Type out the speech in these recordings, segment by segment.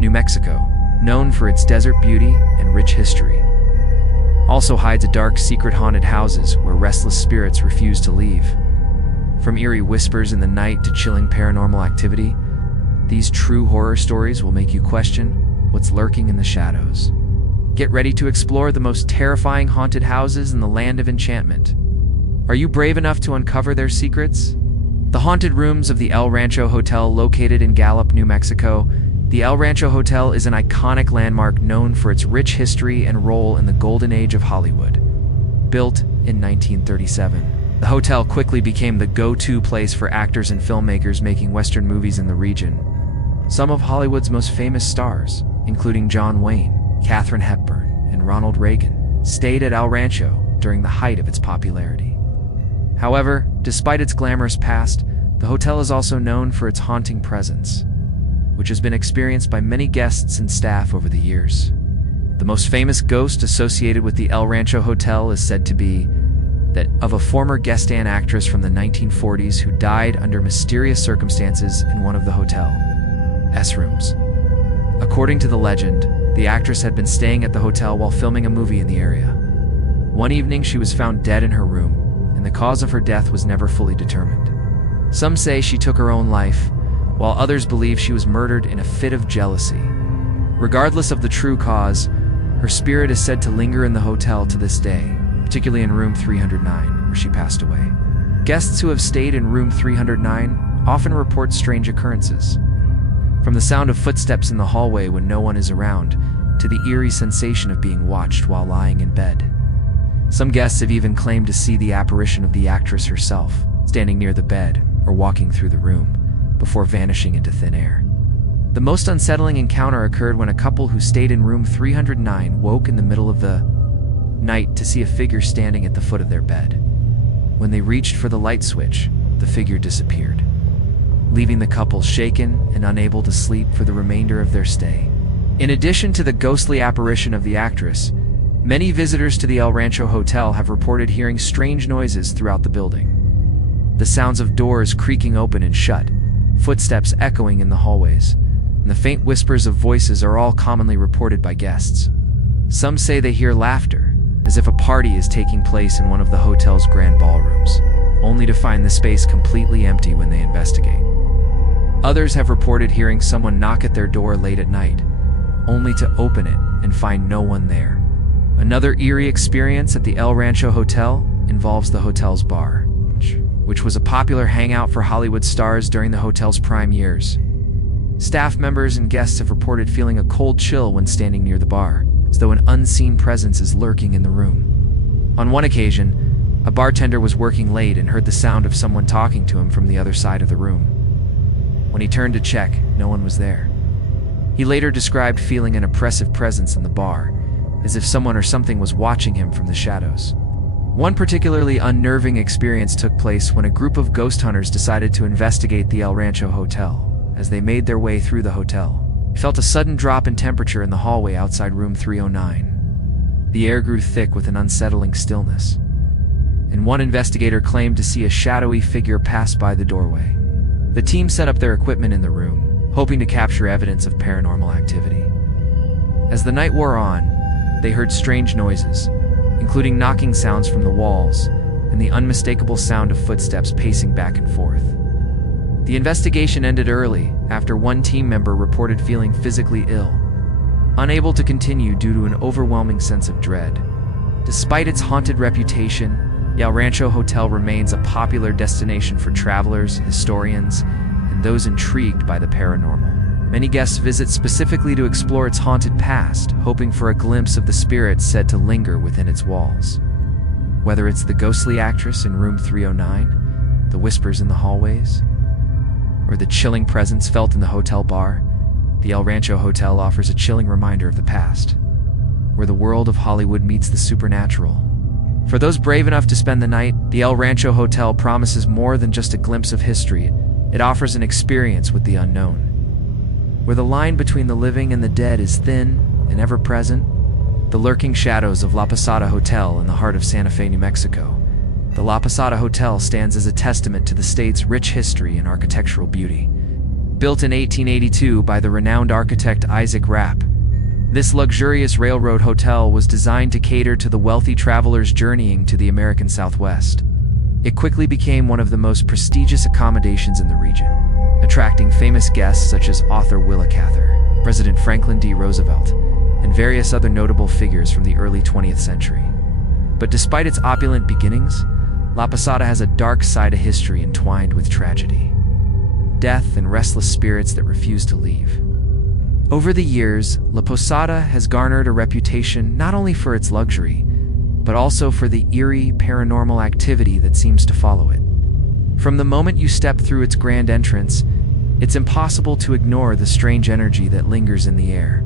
New Mexico, known for its desert beauty and rich history, also hides a dark, secret haunted houses where restless spirits refuse to leave. From eerie whispers in the night to chilling paranormal activity, these true horror stories will make you question what's lurking in the shadows. Get ready to explore the most terrifying haunted houses in the land of enchantment. Are you brave enough to uncover their secrets? The haunted rooms of the El Rancho Hotel, located in Gallup, New Mexico. The El Rancho Hotel is an iconic landmark known for its rich history and role in the golden age of Hollywood. Built in 1937, the hotel quickly became the go-to place for actors and filmmakers making Western movies in the region. Some of Hollywood's most famous stars, including John Wayne, Katharine Hepburn, and Ronald Reagan, stayed at El Rancho during the height of its popularity. However, despite its glamorous past, the hotel is also known for its haunting presence, which has been experienced by many guests and staff over the years. The most famous ghost associated with the El Rancho Hotel is said to be that of a former guest-an actress from the 1940s who died under mysterious circumstances in one of the hotel's rooms. According to the legend, the actress had been staying at the hotel while filming a movie in the area. One evening, she was found dead in her room, and the cause of her death was never fully determined. Some say she took her own life, while others believe she was murdered in a fit of jealousy. Regardless of the true cause, her spirit is said to linger in the hotel to this day, particularly in room 309, where she passed away. Guests who have stayed in room 309 often report strange occurrences, from the sound of footsteps in the hallway when no one is around, to the eerie sensation of being watched while lying in bed. Some guests have even claimed to see the apparition of the actress herself, standing near the bed or walking through the room, before vanishing into thin air. The most unsettling encounter occurred when a couple who stayed in room 309 woke in the middle of the night to see a figure standing at the foot of their bed. When they reached for the light switch, the figure disappeared, leaving the couple shaken and unable to sleep for the remainder of their stay. In addition to the ghostly apparition of the actress, many visitors to the El Rancho Hotel have reported hearing strange noises throughout the building. The sounds of doors creaking open and shut, footsteps echoing in the hallways, and the faint whispers of voices are all commonly reported by guests. Some say they hear laughter, as if a party is taking place in one of the hotel's grand ballrooms, only to find the space completely empty when they investigate. Others have reported hearing someone knock at their door late at night, only to open it and find no one there. Another eerie experience at the El Rancho Hotel involves the hotel's bar, which was a popular hangout for Hollywood stars during the hotel's prime years. Staff members and guests have reported feeling a cold chill when standing near the bar, as though an unseen presence is lurking in the room. On one occasion, a bartender was working late and heard the sound of someone talking to him from the other side of the room. When he turned to check, no one was there. He later described feeling an oppressive presence in the bar, as if someone or something was watching him from the shadows. One particularly unnerving experience took place when a group of ghost hunters decided to investigate the El Rancho Hotel. As they made their way through the hotel, they felt a sudden drop in temperature in the hallway outside room 309. The air grew thick with an unsettling stillness, and one investigator claimed to see a shadowy figure pass by the doorway. The team set up their equipment in the room, hoping to capture evidence of paranormal activity. As the night wore on, they heard strange noises, including knocking sounds from the walls and the unmistakable sound of footsteps pacing back and forth. The investigation ended early after one team member reported feeling physically ill, unable to continue due to an overwhelming sense of dread. Despite its haunted reputation, the El Rancho Hotel remains a popular destination for travelers, historians, and those intrigued by the paranormal. Many guests visit specifically to explore its haunted past, hoping for a glimpse of the spirits said to linger within its walls. Whether it's the ghostly actress in room 309, the whispers in the hallways, or the chilling presence felt in the hotel bar, the El Rancho Hotel offers a chilling reminder of the past, where the world of Hollywood meets the supernatural. For those brave enough to spend the night, the El Rancho Hotel promises more than just a glimpse of history. It offers an experience with the unknown, where the line between the living and the dead is thin and ever-present. The lurking shadows of La Posada Hotel in the heart of Santa Fe, New Mexico. The La Posada Hotel stands as a testament to the state's rich history and architectural beauty. Built in 1882 by the renowned architect Isaac Rapp, this luxurious railroad hotel was designed to cater to the wealthy travelers journeying to the American Southwest. It quickly became one of the most prestigious accommodations in the region, attracting famous guests such as author Willa Cather, President Franklin D. Roosevelt, and various other notable figures from the early 20th century. But despite its opulent beginnings, La Posada has a dark side of history entwined with tragedy, death, and restless spirits that refuse to leave. Over the years, La Posada has garnered a reputation not only for its luxury, but also for the eerie, paranormal activity that seems to follow it. From the moment you step through its grand entrance, it's impossible to ignore the strange energy that lingers in the air.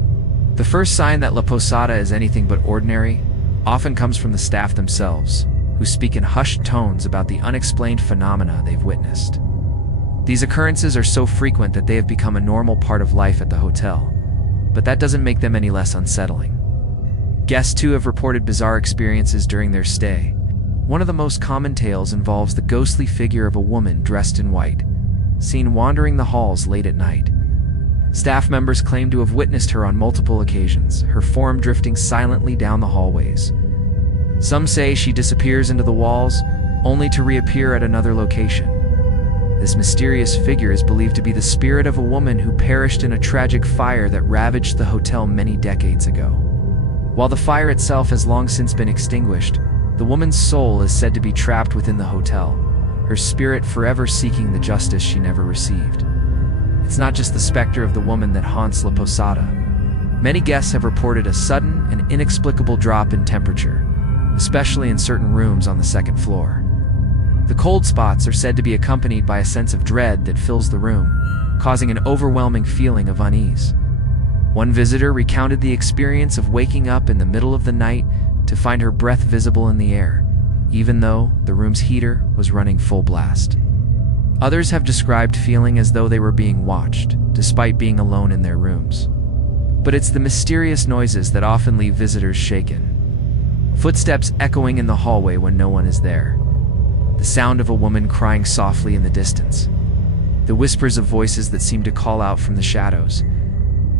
The first sign that La Posada is anything but ordinary often comes from the staff themselves, who speak in hushed tones about the unexplained phenomena they've witnessed. These occurrences are so frequent that they have become a normal part of life at the hotel, but that doesn't make them any less unsettling. Guests too have reported bizarre experiences during their stay. One of the most common tales involves the ghostly figure of a woman dressed in white, seen wandering the halls late at night. Staff members claim to have witnessed her on multiple occasions, her form drifting silently down the hallways. Some say she disappears into the walls, only to reappear at another location. This mysterious figure is believed to be the spirit of a woman who perished in a tragic fire that ravaged the hotel many decades ago. While the fire itself has long since been extinguished, the woman's soul is said to be trapped within the hotel, her spirit forever seeking the justice she never received. It's not just the specter of the woman that haunts La Posada. Many guests have reported a sudden and inexplicable drop in temperature, especially in certain rooms on the second floor. The cold spots are said to be accompanied by a sense of dread that fills the room, causing an overwhelming feeling of unease. One visitor recounted the experience of waking up in the middle of the night to find her breath visible in the air, even though the room's heater was running full blast. Others have described feeling as though they were being watched, despite being alone in their rooms. But it's the mysterious noises that often leave visitors shaken. Footsteps echoing in the hallway when no one is there. The sound of a woman crying softly in the distance. The whispers of voices that seem to call out from the shadows.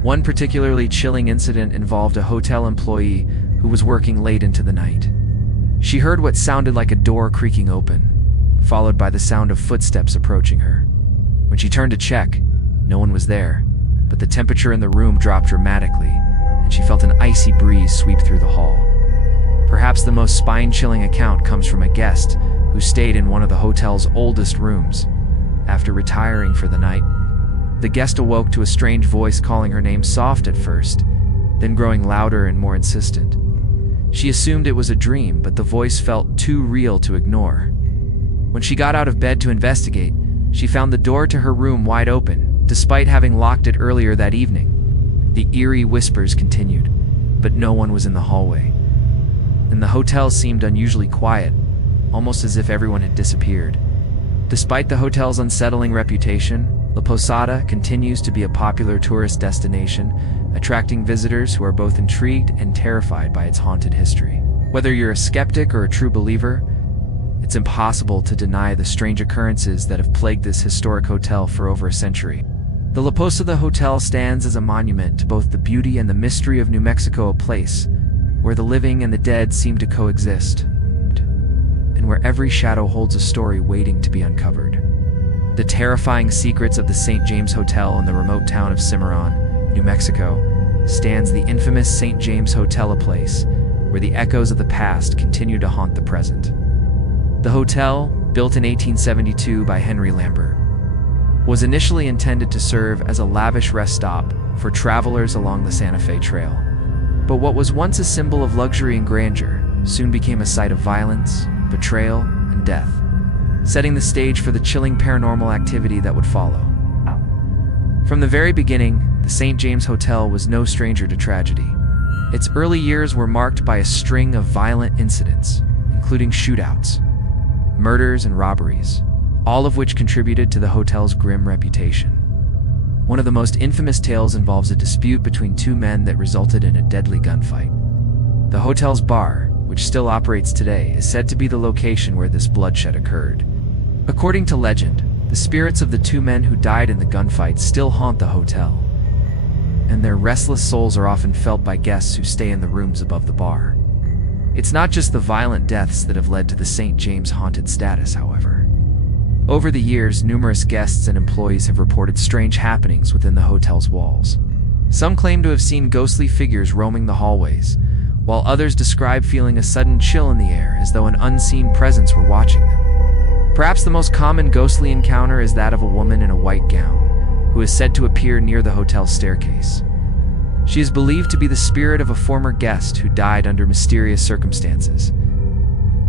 One particularly chilling incident involved a hotel employee who was working late into the night. She heard what sounded like a door creaking open, followed by the sound of footsteps approaching her. When she turned to check, no one was there, but the temperature in the room dropped dramatically, and she felt an icy breeze sweep through the hall. Perhaps the most spine-chilling account comes from a guest who stayed in one of the hotel's oldest rooms. After retiring for the night, the guest awoke to a strange voice calling her name soft at first, then growing louder and more insistent. She assumed it was a dream, but the voice felt too real to ignore. When she got out of bed to investigate, she found the door to her room wide open, despite having locked it earlier that evening. The eerie whispers continued, but no one was in the hallway. And the hotel seemed unusually quiet, almost as if everyone had disappeared. Despite the hotel's unsettling reputation, La Posada continues to be a popular tourist destination, attracting visitors who are both intrigued and terrified by its haunted history. Whether you're a skeptic or a true believer, it's impossible to deny the strange occurrences that have plagued this historic hotel for over a century. The La Posada Hotel stands as a monument to both the beauty and the mystery of New Mexico, a place where the living and the dead seem to coexist, and where every shadow holds a story waiting to be uncovered. The terrifying secrets of the St. James Hotel in the remote town of Cimarron, New Mexico, stands the infamous St. James Hotel, a place where the echoes of the past continue to haunt the present. The hotel, built in 1872 by Henry Lambert, was initially intended to serve as a lavish rest stop for travelers along the Santa Fe Trail. But what was once a symbol of luxury and grandeur soon became a site of violence, betrayal, and death, setting the stage for the chilling paranormal activity that would follow. From the very beginning, the St. James Hotel was no stranger to tragedy. Its early years were marked by a string of violent incidents, including shootouts, murders, and robberies, all of which contributed to the hotel's grim reputation. One of the most infamous tales involves a dispute between two men that resulted in a deadly gunfight. The hotel's bar, which still operates today, is said to be the location where this bloodshed occurred. According to legend, the The spirits of the two men who died in the gunfight still haunt the hotel, and their restless souls are often felt by guests who stay in the rooms above the bar. It's not just the violent deaths that have led to the St. James haunted status, however. Over the years, numerous guests and employees have reported strange happenings within the hotel's walls. Some claim to have seen ghostly figures roaming the hallways, while others describe feeling a sudden chill in the air as though an unseen presence were watching them. Perhaps the most common ghostly encounter is that of a woman in a white gown, who is said to appear near the hotel's staircase. She is believed to be the spirit of a former guest who died under mysterious circumstances.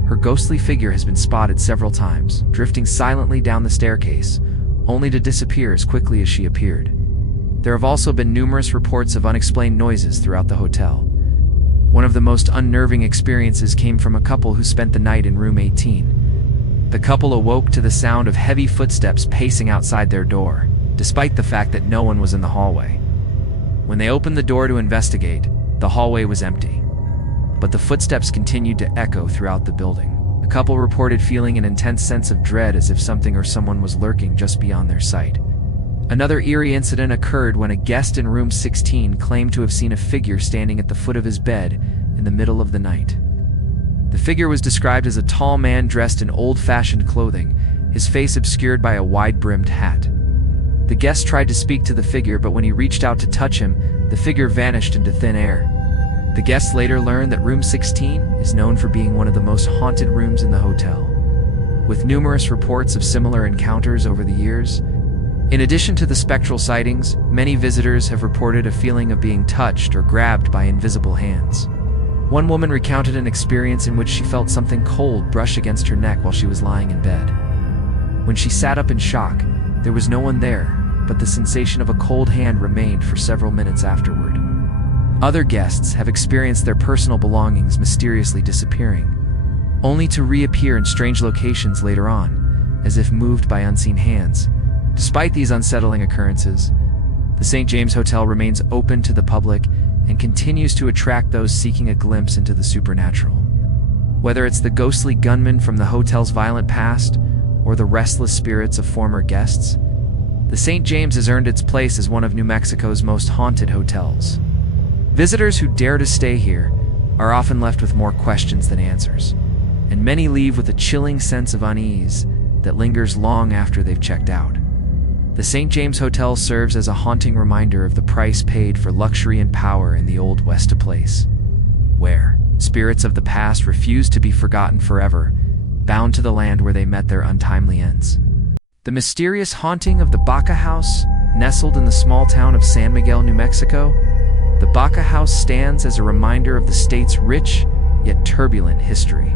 Her ghostly figure has been spotted several times, drifting silently down the staircase, only to disappear as quickly as she appeared. There have also been numerous reports of unexplained noises throughout the hotel. One of the most unnerving experiences came from a couple who spent the night in room 18. The couple awoke to the sound of heavy footsteps pacing outside their door, despite the fact that no one was in the hallway. When they opened the door to investigate, the hallway was empty, but the footsteps continued to echo throughout the building. The couple reported feeling an intense sense of dread, as if something or someone was lurking just beyond their sight. Another eerie incident occurred when a guest in room 16 claimed to have seen a figure standing at the foot of his bed in the middle of the night. The figure was described as a tall man dressed in old-fashioned clothing, his face obscured by a wide-brimmed hat. The guest tried to speak to the figure, but when he reached out to touch him, the figure vanished into thin air. The guests later learned that room 16 is known for being one of the most haunted rooms in the hotel, with numerous reports of similar encounters over the years. In addition to the spectral sightings, many visitors have reported a feeling of being touched or grabbed by invisible hands. One woman recounted an experience in which she felt something cold brush against her neck while she was lying in bed. When she sat up in shock, there was no one there, but the sensation of a cold hand remained for several minutes afterward. Other guests have experienced their personal belongings mysteriously disappearing, only to reappear in strange locations later on, as if moved by unseen hands. Despite these unsettling occurrences, the St. James Hotel remains open to the public and continues to attract those seeking a glimpse into the supernatural. Whether it's the ghostly gunman from the hotel's violent past or the restless spirits of former guests, the St. James has earned its place as one of New Mexico's most haunted hotels. Visitors who dare to stay here are often left with more questions than answers, and many leave with a chilling sense of unease that lingers long after they've checked out. The St. James Hotel serves as a haunting reminder of the price paid for luxury and power in the old West place, where spirits of the past refuse to be forgotten forever, bound to the land where they met their untimely ends. The mysterious haunting of the Baca House, nestled in the small town of San Miguel, New Mexico. The Baca House stands as a reminder of the state's rich, yet turbulent history.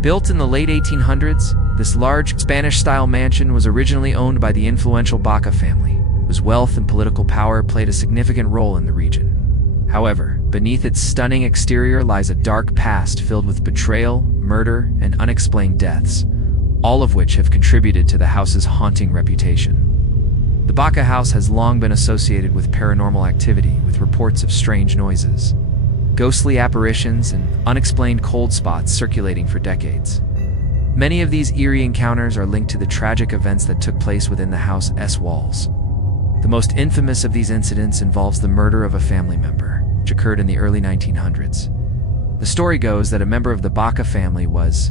Built in the late 1800s, this large, Spanish-style mansion was originally owned by the influential Baca family, whose wealth and political power played a significant role in the region. However, beneath its stunning exterior lies a dark past filled with betrayal, murder, and unexplained deaths, all of which have contributed to the house's haunting reputation. The Baca House has long been associated with paranormal activity, with reports of strange noises, ghostly apparitions, and unexplained cold spots circulating for decades. Many of these eerie encounters are linked to the tragic events that took place within the house's walls. The most infamous of these incidents involves the murder of a family member, which occurred in the early 1900s. The story goes that a member of the Baca family was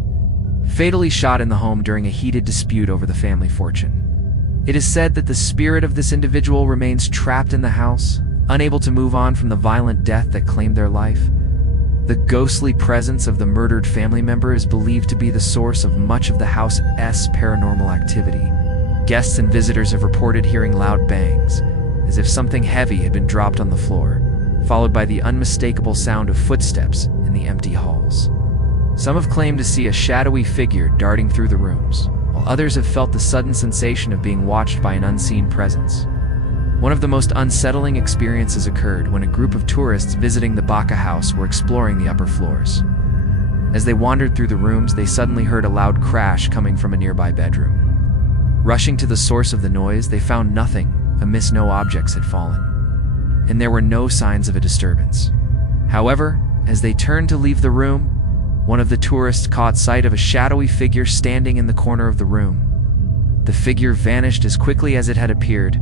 fatally shot in the home during a heated dispute over the family fortune. It is said that the spirit of this individual remains trapped in the house, unable to move on from the violent death that claimed their life. The ghostly presence of the murdered family member is believed to be the source of much of the house's paranormal activity. Guests and visitors have reported hearing loud bangs, as if something heavy had been dropped on the floor, followed by the unmistakable sound of footsteps in the empty halls. Some have claimed to see a shadowy figure darting through the rooms, while others have felt the sudden sensation of being watched by an unseen presence. One of the most unsettling experiences occurred when a group of tourists visiting the Baca House were exploring the upper floors. As they wandered through the rooms, they suddenly heard a loud crash coming from a nearby bedroom. Rushing to the source of the noise, they found nothing amiss. No objects had fallen, and there were no signs of a disturbance. However, as they turned to leave the room, one of the tourists caught sight of a shadowy figure standing in the corner of the room. The figure vanished as quickly as it had appeared,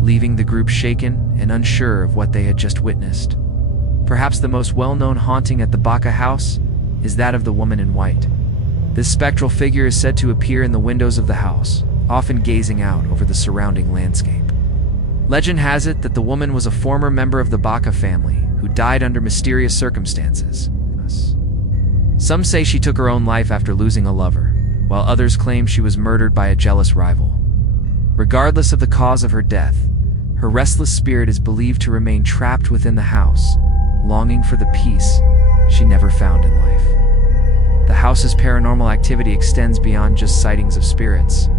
leaving the group shaken and unsure of what they had just witnessed. Perhaps the most well-known haunting at the Baca house is that of the woman in white. This spectral figure is said to appear in the windows of the house, often gazing out over the surrounding landscape. Legend has it that the woman was a former member of the Baca family who died under mysterious circumstances. Some say she took her own life after losing a lover, while others claim she was murdered by a jealous rival. Regardless of the cause of her death, her restless spirit is believed to remain trapped within the house, longing for the peace she never found in life. The house's paranormal activity extends beyond just sightings of spirits.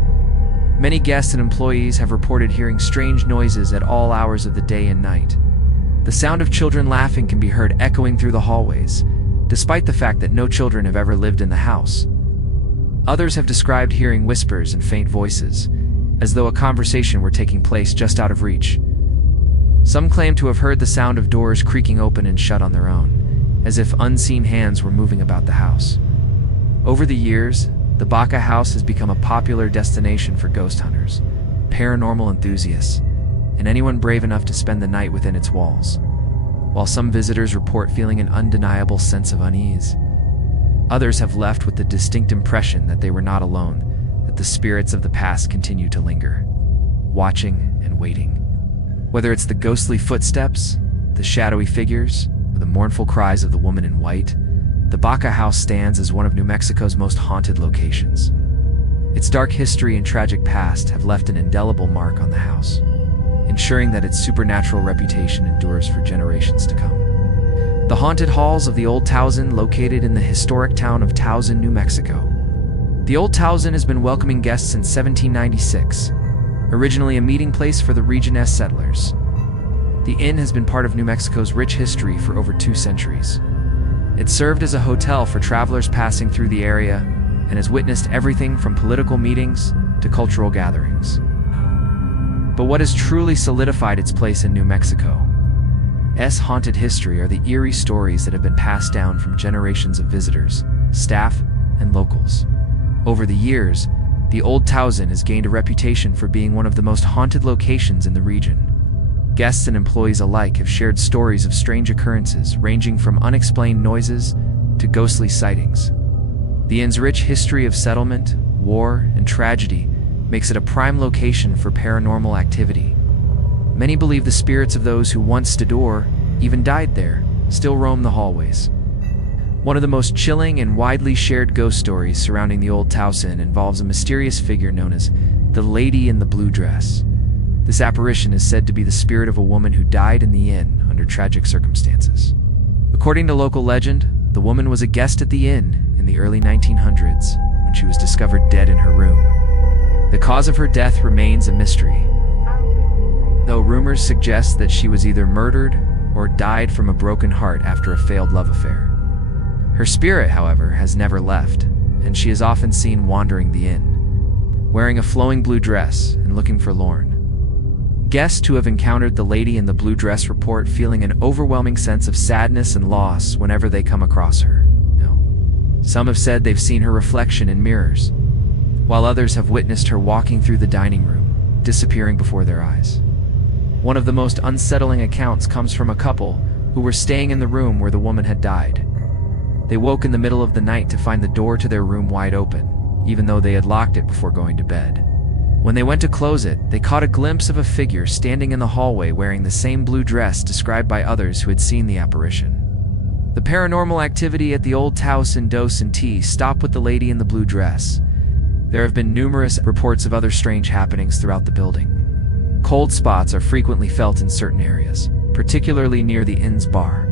Many guests and employees have reported hearing strange noises at all hours of the day and night. The sound of children laughing can be heard echoing through the hallways, despite the fact that no children have ever lived in the house. Others have described hearing whispers and faint voices, as though a conversation were taking place just out of reach. Some claim to have heard the sound of doors creaking open and shut on their own, as if unseen hands were moving about the house. Over the years, the Baca house has become a popular destination for ghost hunters, paranormal enthusiasts, and anyone brave enough to spend the night within its walls. While some visitors report feeling an undeniable sense of unease, others have left with the distinct impression that they were not alone, that the spirits of the past continue to linger, watching and waiting. Whether it's the ghostly footsteps, the shadowy figures, or the mournful cries of the woman in white, the Baca house stands as one of New Mexico's most haunted locations. Its dark history and tragic past have left an indelible mark on the house, ensuring that its supernatural reputation endures for generations to come. The haunted halls of the Old Towson, located in the historic town of Towson, New Mexico. The Old Towson has been welcoming guests since 1796, originally a meeting place for the region's settlers. The inn has been part of New Mexico's rich history for over 2 centuries. It served as a hotel for travelers passing through the area and has witnessed everything from political meetings to cultural gatherings. But what has truly solidified its place in New Mexico's haunted history are the eerie stories that have been passed down from generations of visitors, staff, and locals. Over the years, the Old Towson has gained a reputation for being one of the most haunted locations in the region. Guests and employees alike have shared stories of strange occurrences ranging from unexplained noises to ghostly sightings. The inn's rich history of settlement, war, and tragedy makes it a prime location for paranormal activity. Many believe the spirits of those who once stood or even died there still roam the hallways. One of the most chilling and widely shared ghost stories surrounding the Old Towson involves a mysterious figure known as the Lady in the Blue Dress. This apparition is said to be the spirit of a woman who died in the inn under tragic circumstances. According to local legend, the woman was a guest at the inn in the early 1900s when she was discovered dead in her room. The cause of her death remains a mystery, though rumors suggest that she was either murdered or died from a broken heart after a failed love affair. Her spirit, however, has never left, and she is often seen wandering the inn, wearing a flowing blue dress and looking forlorn. Guests who have encountered the Lady in the Blue Dress report feeling an overwhelming sense of sadness and loss whenever they come across her. Some have said they've seen her reflection in mirrors, while others have witnessed her walking through the dining room, disappearing before their eyes. One of the most unsettling accounts comes from a couple who were staying in the room where the woman had died. They woke in the middle of the night to find the door to their room wide open, even though they had locked it before going to bed. When they went to close it, they caught a glimpse of a figure standing in the hallway wearing the same blue dress described by others who had seen the apparition. The paranormal activity at the Old Towson Dos and T stopped with the Lady in the Blue Dress. There have been numerous reports of other strange happenings throughout the building. Cold spots are frequently felt in certain areas, particularly near the inn's bar.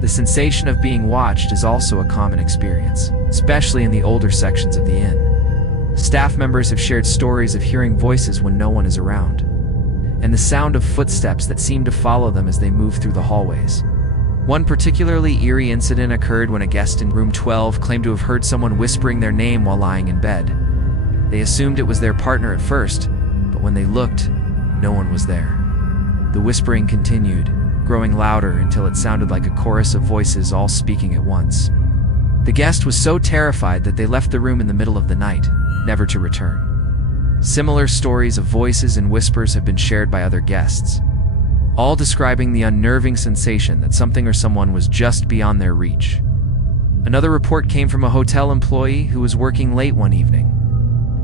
The sensation of being watched is also a common experience, especially in the older sections of the inn. Staff members have shared stories of hearing voices when no one is around, and the sound of footsteps that seem to follow them as they move through the hallways. One particularly eerie incident occurred when a guest in room 12 claimed to have heard someone whispering their name while lying in bed. They assumed it was their partner at first, but when they looked, no one was there. The whispering continued, growing louder until it sounded like a chorus of voices all speaking at once. The guest was so terrified that they left the room in the middle of the night, never to return. Similar stories of voices and whispers have been shared by other guests, all describing the unnerving sensation that something or someone was just beyond their reach. Another report came from a hotel employee who was working late one evening.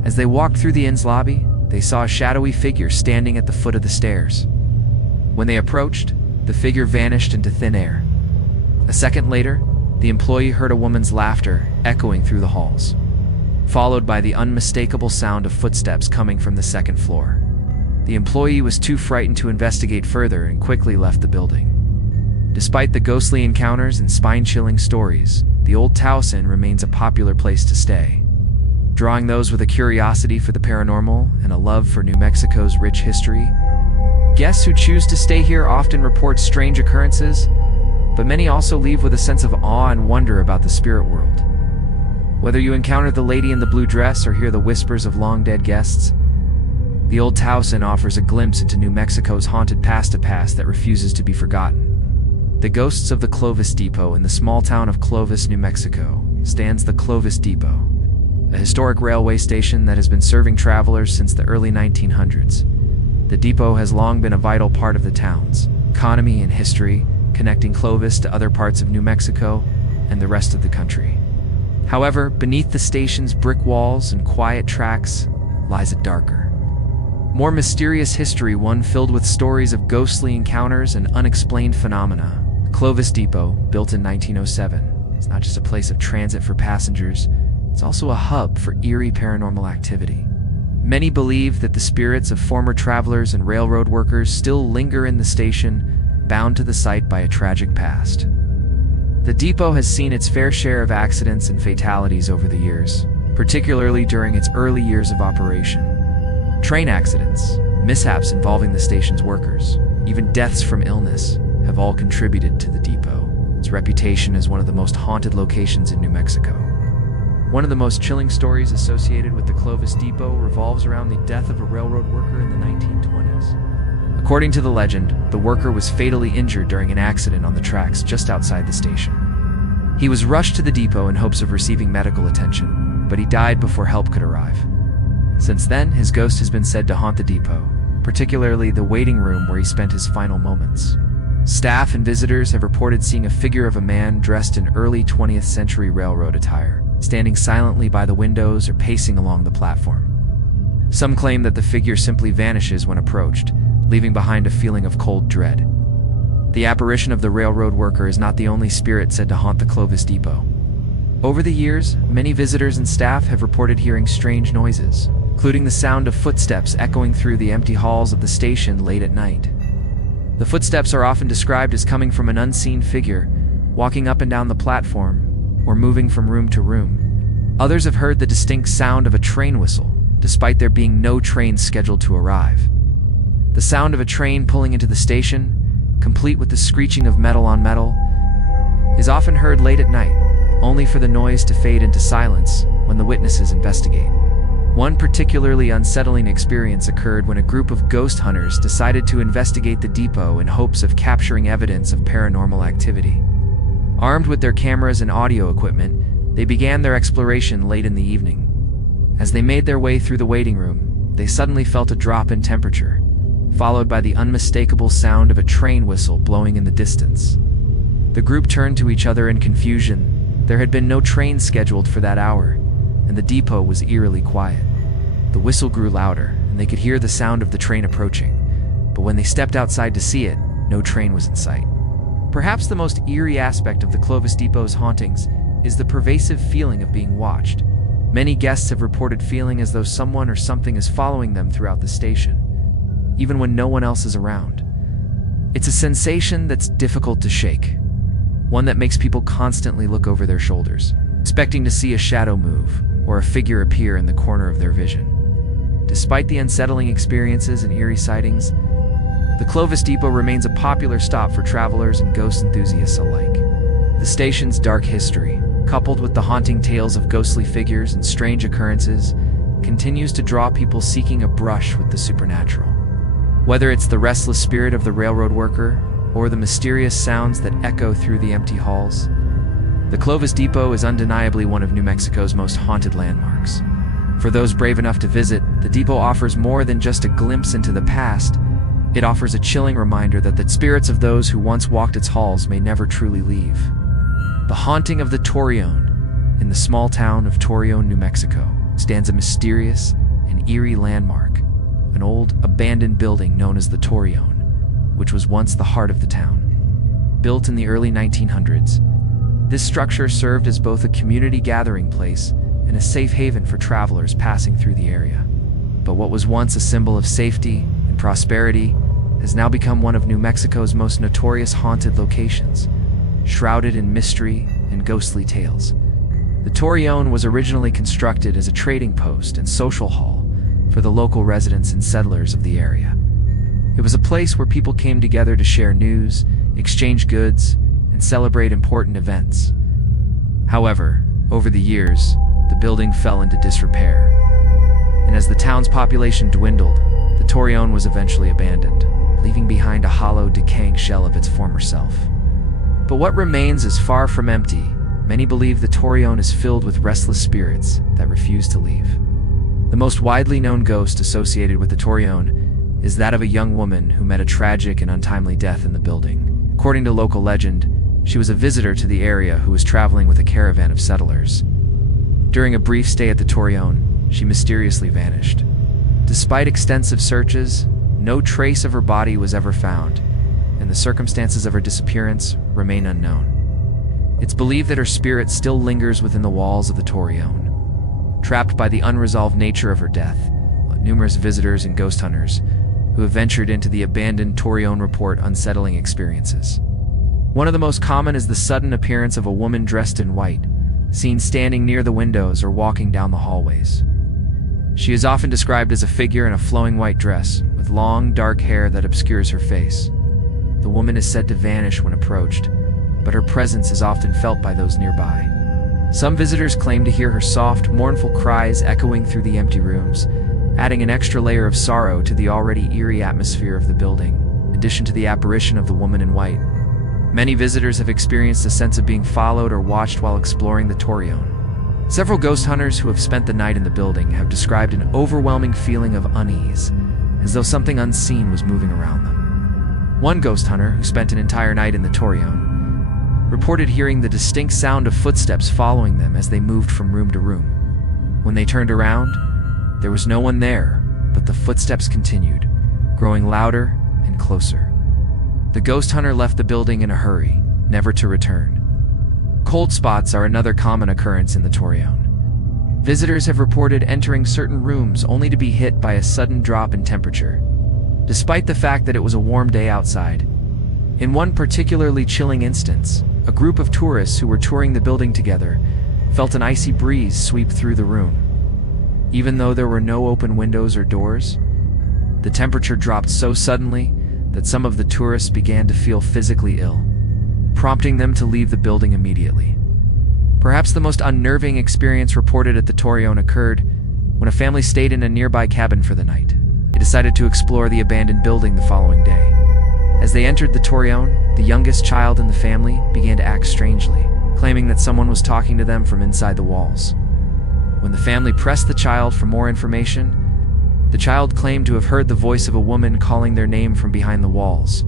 As they walked through the inn's lobby, they saw a shadowy figure standing at the foot of the stairs. When they approached, the figure vanished into thin air. A second later, the employee heard a woman's laughter echoing through the halls, followed by the unmistakable sound of footsteps coming from the second floor. The employee was too frightened to investigate further and quickly left the building. Despite the ghostly encounters and spine-chilling stories, the Old Taos Inn remains a popular place to stay, drawing those with a curiosity for the paranormal and a love for New Mexico's rich history. Guests who choose to stay here often report strange occurrences, but many also leave with a sense of awe and wonder about the spirit world. Whether you encounter the lady in the blue dress or hear the whispers of long-dead guests, the Old Taos Inn offers a glimpse into New Mexico's haunted past, a past that refuses to be forgotten. The ghosts of the Clovis Depot. In the small town of Clovis, New Mexico, stands the Clovis Depot, a historic railway station that has been serving travelers since the early 1900s. The depot has long been a vital part of the town's economy and history, connecting Clovis to other parts of New Mexico and the rest of the country. However, beneath the station's brick walls and quiet tracks lies a darker, more mysterious history, one filled with stories of ghostly encounters and unexplained phenomena. Clovis Depot, built in 1907, is not just a place of transit for passengers, it's also a hub for eerie paranormal activity. Many believe that the spirits of former travelers and railroad workers still linger in the station, bound to the site by a tragic past. The depot has seen its fair share of accidents and fatalities over the years, particularly during its early years of operation. Train accidents, mishaps involving the station's workers, even deaths from illness, have all contributed to the depot. Its reputation as one of the most haunted locations in New Mexico. One of the most chilling stories associated with the Clovis Depot revolves around the death of a railroad worker in the 1920s. According to the legend, the worker was fatally injured during an accident on the tracks just outside the station. He was rushed to the depot in hopes of receiving medical attention, but he died before help could arrive. Since then, his ghost has been said to haunt the depot, particularly the waiting room where he spent his final moments. Staff and visitors have reported seeing a figure of a man dressed in early 20th century railroad attire, standing silently by the windows or pacing along the platform. Some claim that the figure simply vanishes when approached, leaving behind a feeling of cold dread. The apparition of the railroad worker is not the only spirit said to haunt the Clovis Depot. Over the years, many visitors and staff have reported hearing strange noises, including the sound of footsteps echoing through the empty halls of the station late at night. The footsteps are often described as coming from an unseen figure, walking up and down the platform, or moving from room to room. Others have heard the distinct sound of a train whistle, despite there being no trains scheduled to arrive. The sound of a train pulling into the station, complete with the screeching of metal on metal, is often heard late at night, only for the noise to fade into silence when the witnesses investigate. One particularly unsettling experience occurred when a group of ghost hunters decided to investigate the depot in hopes of capturing evidence of paranormal activity. Armed with their cameras and audio equipment, they began their exploration late in the evening. As they made their way through the waiting room, they suddenly felt a drop in temperature, followed by the unmistakable sound of a train whistle blowing in the distance. The group turned to each other in confusion. There had been no train scheduled for that hour, and the depot was eerily quiet. The whistle grew louder, and they could hear the sound of the train approaching, but when they stepped outside to see it, no train was in sight. Perhaps the most eerie aspect of the Clovis Depot's hauntings is the pervasive feeling of being watched. Many guests have reported feeling as though someone or something is following them throughout the station, even when no one else is around. It's a sensation that's difficult to shake, one that makes people constantly look over their shoulders, expecting to see a shadow move or a figure appear in the corner of their vision. Despite the unsettling experiences and eerie sightings, the Clovis Depot remains a popular stop for travelers and ghost enthusiasts alike. The station's dark history, coupled with the haunting tales of ghostly figures and strange occurrences, continues to draw people seeking a brush with the supernatural. Whether it's the restless spirit of the railroad worker or the mysterious sounds that echo through the empty halls, the Clovis Depot is undeniably one of New Mexico's most haunted landmarks. For those brave enough to visit, The depot offers more than just a glimpse into the past. It offers a chilling reminder that the spirits of those who once walked its halls may never truly leave. The haunting of the Torreon. In the small town of Torreon, New Mexico, stands a mysterious and eerie landmark, an old, abandoned building known as the Torreon, which was once the heart of the town. Built in the early 1900s, this structure served as both a community gathering place and a safe haven for travelers passing through the area. But what was once a symbol of safety and prosperity has now become one of New Mexico's most notorious haunted locations, shrouded in mystery and ghostly tales. The Torreon was originally constructed as a trading post and social hall for the local residents and settlers of the area. It was a place where people came together to share news, exchange goods, and celebrate important events. However, over the years, the building fell into disrepair, and as the town's population dwindled, the Torreon was eventually abandoned, leaving behind a hollow, decaying shell of its former self. But what remains is far from empty. Many believe the Torreon is filled with restless spirits that refuse to leave. The most widely known ghost associated with the Torreon is that of a young woman who met a tragic and untimely death in the building. According to local legend, she was a visitor to the area who was traveling with a caravan of settlers. During a brief stay at the Torreon, she mysteriously vanished. Despite extensive searches, no trace of her body was ever found, and the circumstances of her disappearance remain unknown. It's believed that her spirit still lingers within the walls of the Torreon, trapped by the unresolved nature of her death. Numerous visitors and ghost hunters who have ventured into the abandoned Torreon report unsettling experiences. One of the most common is the sudden appearance of a woman dressed in white, seen standing near the windows or walking down the hallways. She is often described as a figure in a flowing white dress, with long, dark hair that obscures her face. The woman is said to vanish when approached, but her presence is often felt by those nearby. Some visitors claim to hear her soft, mournful cries echoing through the empty rooms, adding an extra layer of sorrow to the already eerie atmosphere of the building. In addition to the apparition of the woman in white, many visitors have experienced a sense of being followed or watched while exploring the Torreon. Several ghost hunters who have spent the night in the building have described an overwhelming feeling of unease, as though something unseen was moving around them. One ghost hunter, who spent an entire night in the Torreon, reported hearing the distinct sound of footsteps following them as they moved from room to room. When they turned around, there was no one there, but the footsteps continued, growing louder and closer. The ghost hunter left the building in a hurry, never to return. Cold spots are another common occurrence in the Torreon. Visitors have reported entering certain rooms only to be hit by a sudden drop in temperature, despite the fact that it was a warm day outside. In one particularly chilling instance, a group of tourists who were touring the building together felt an icy breeze sweep through the room. Even though there were no open windows or doors, the temperature dropped so suddenly that some of the tourists began to feel physically ill, prompting them to leave the building immediately. Perhaps the most unnerving experience reported at the Torreon occurred when a family stayed in a nearby cabin for the night. They decided to explore the abandoned building the following day. As they entered the Torreon, the youngest child in the family began to act strangely, claiming that someone was talking to them from inside the walls. When the family pressed the child for more information, the child claimed to have heard the voice of a woman calling their name from behind the walls.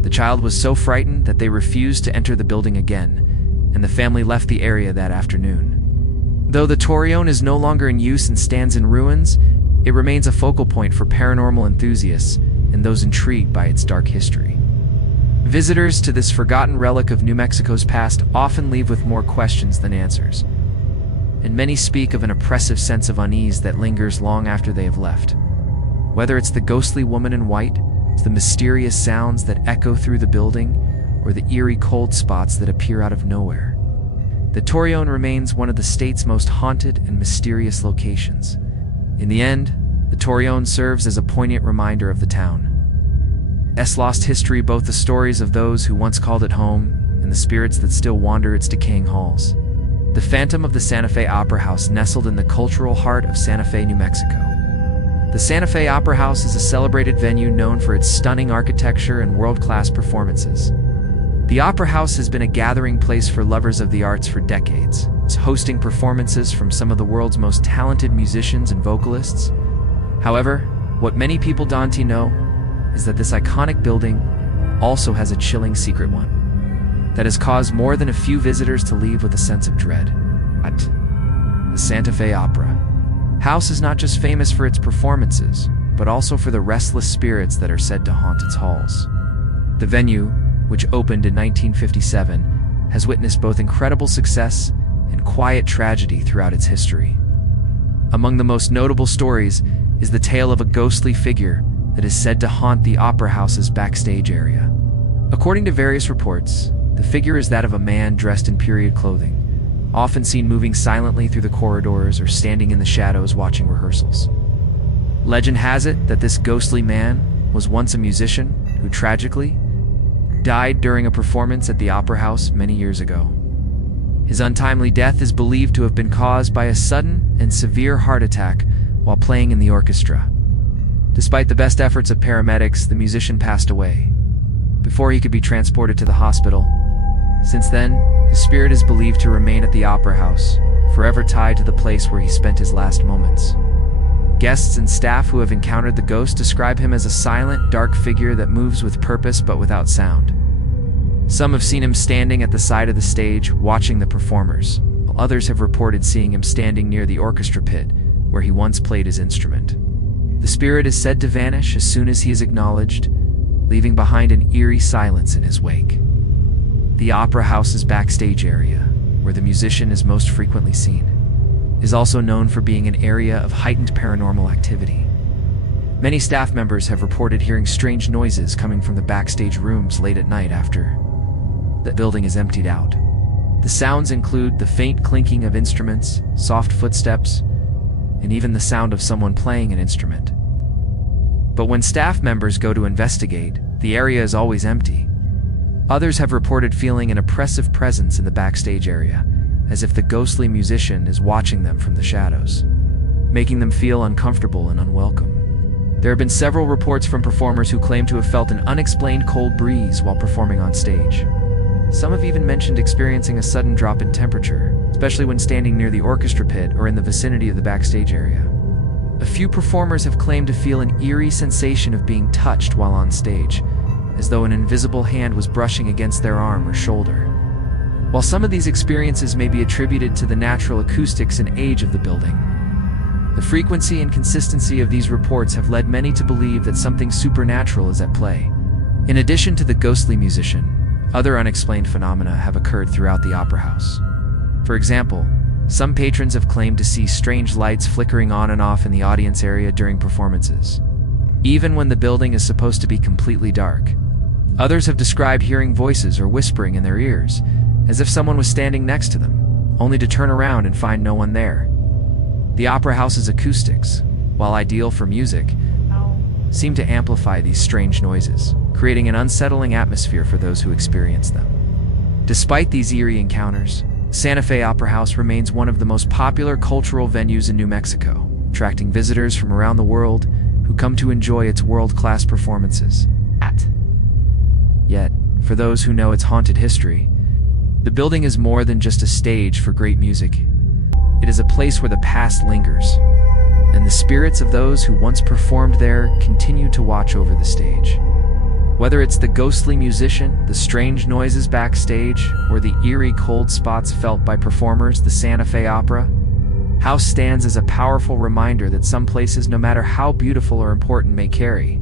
The child was so frightened that they refused to enter the building again, and the family left the area that afternoon. Though the Torreon is no longer in use and stands in ruins, it remains a focal point for paranormal enthusiasts and those intrigued by its dark history. Visitors to this forgotten relic of New Mexico's past often leave with more questions than answers, and many speak of an oppressive sense of unease that lingers long after they have left. Whether it's the ghostly woman in white, the mysterious sounds that echo through the building, or the eerie cold spots that appear out of nowhere, the Torreon remains one of the state's most haunted and mysterious locations. In the end, the Torreon serves as a poignant reminder of the town's lost history, both the stories of those who once called it home and the spirits that still wander its decaying halls. The Phantom of the Santa Fe Opera House, nestled in the cultural heart of Santa Fe, New Mexico. The Santa Fe Opera House is a celebrated venue known for its stunning architecture and world-class performances. The Opera House has been a gathering place for lovers of the arts for decades, hosting performances from some of the world's most talented musicians and vocalists. However, what many people don't know is that this iconic building also has a chilling secret one that has caused more than a few visitors to leave with a sense of dread. The Santa Fe Opera House is not just famous for its performances, but also for the restless spirits that are said to haunt its halls. The venue, which opened in 1957, has witnessed both incredible success and quiet tragedy throughout its history. Among the most notable stories is the tale of a ghostly figure that is said to haunt the opera house's backstage area. According to various reports, the figure is that of a man dressed in period clothing, often seen moving silently through the corridors or standing in the shadows watching rehearsals. Legend has it that this ghostly man was once a musician who tragically died during a performance at the opera house many years ago. His untimely death is believed to have been caused by a sudden and severe heart attack while playing in the orchestra. Despite the best efforts of paramedics, the musician passed away before he could be transported to the hospital. Since then, his spirit is believed to remain at the opera house, forever tied to the place where he spent his last moments. Guests and staff who have encountered the ghost describe him as a silent, dark figure that moves with purpose but without sound. Some have seen him standing at the side of the stage, watching the performers, while others have reported seeing him standing near the orchestra pit, where he once played his instrument. The spirit is said to vanish as soon as he is acknowledged, leaving behind an eerie silence in his wake. The opera house's backstage area, where the musician is most frequently seen, is also known for being an area of heightened paranormal activity. Many staff members have reported hearing strange noises coming from the backstage rooms late at night after the building is emptied out. The sounds include the faint clinking of instruments, soft footsteps, and even the sound of someone playing an instrument. But when staff members go to investigate, the area is always empty. Others have reported feeling an oppressive presence in the backstage area, as if the ghostly musician is watching them from the shadows, making them feel uncomfortable and unwelcome. There have been several reports from performers who claim to have felt an unexplained cold breeze while performing on stage. Some have even mentioned experiencing a sudden drop in temperature, especially when standing near the orchestra pit or in the vicinity of the backstage area. A few performers have claimed to feel an eerie sensation of being touched while on stage, as though an invisible hand was brushing against their arm or shoulder. While some of these experiences may be attributed to the natural acoustics and age of the building, the frequency and consistency of these reports have led many to believe that something supernatural is at play. In addition to the ghostly musician, other unexplained phenomena have occurred throughout the opera house. For example, some patrons have claimed to see strange lights flickering on and off in the audience area during performances, even when the building is supposed to be completely dark. Others have described hearing voices or whispering in their ears, as if someone was standing next to them, only to turn around and find no one there. The opera house's acoustics, while ideal for music, seem to amplify these strange noises, creating an unsettling atmosphere for those who experience them. Despite these eerie encounters, Santa Fe Opera House remains one of the most popular cultural venues in New Mexico, attracting visitors from around the world who come to enjoy its world-class performances. Yet, for those who know its haunted history, the building is more than just a stage for great music. It is a place where the past lingers, and the spirits of those who once performed there continue to watch over the stage. Whether it's the ghostly musician, the strange noises backstage, or the eerie cold spots felt by performers, the Santa Fe Opera House stands as a powerful reminder that some places, no matter how beautiful or important, may carry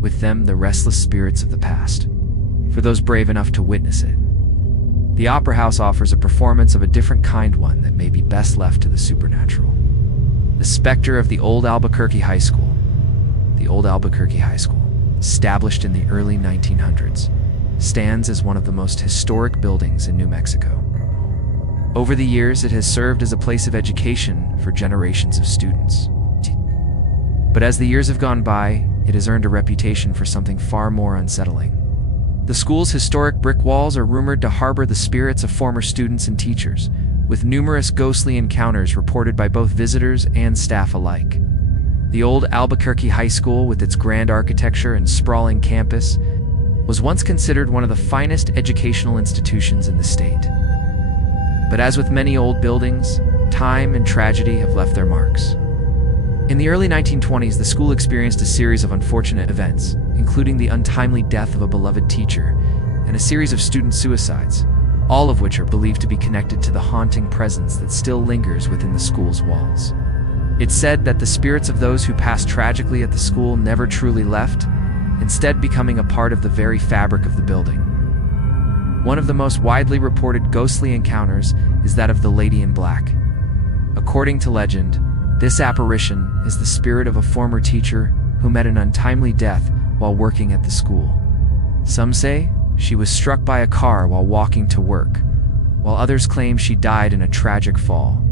with them the restless spirits of the past, for those brave enough to witness it. The Opera House offers a performance of a different kind, one that may be best left to the supernatural. The specter of the old Albuquerque High School. The old Albuquerque High School, established in the early 1900s, stands as one of the most historic buildings in New Mexico. Over the years, it has served as a place of education for generations of students. But as the years have gone by, it has earned a reputation for something far more unsettling. The school's historic brick walls are rumored to harbor the spirits of former students and teachers, with numerous ghostly encounters reported by both visitors and staff alike. The old Albuquerque High School, with its grand architecture and sprawling campus, was once considered one of the finest educational institutions in the state. But as with many old buildings, time and tragedy have left their marks. In the early 1920s, the school experienced a series of unfortunate events, including the untimely death of a beloved teacher and a series of student suicides, all of which are believed to be connected to the haunting presence that still lingers within the school's walls. It's said that the spirits of those who passed tragically at the school never truly left, instead becoming a part of the very fabric of the building. One of the most widely reported ghostly encounters is that of the Lady in Black. According to legend, this apparition is the spirit of a former teacher who met an untimely death while working at the school. Some say she was struck by a car while walking to work, while others claim she died in a tragic fall.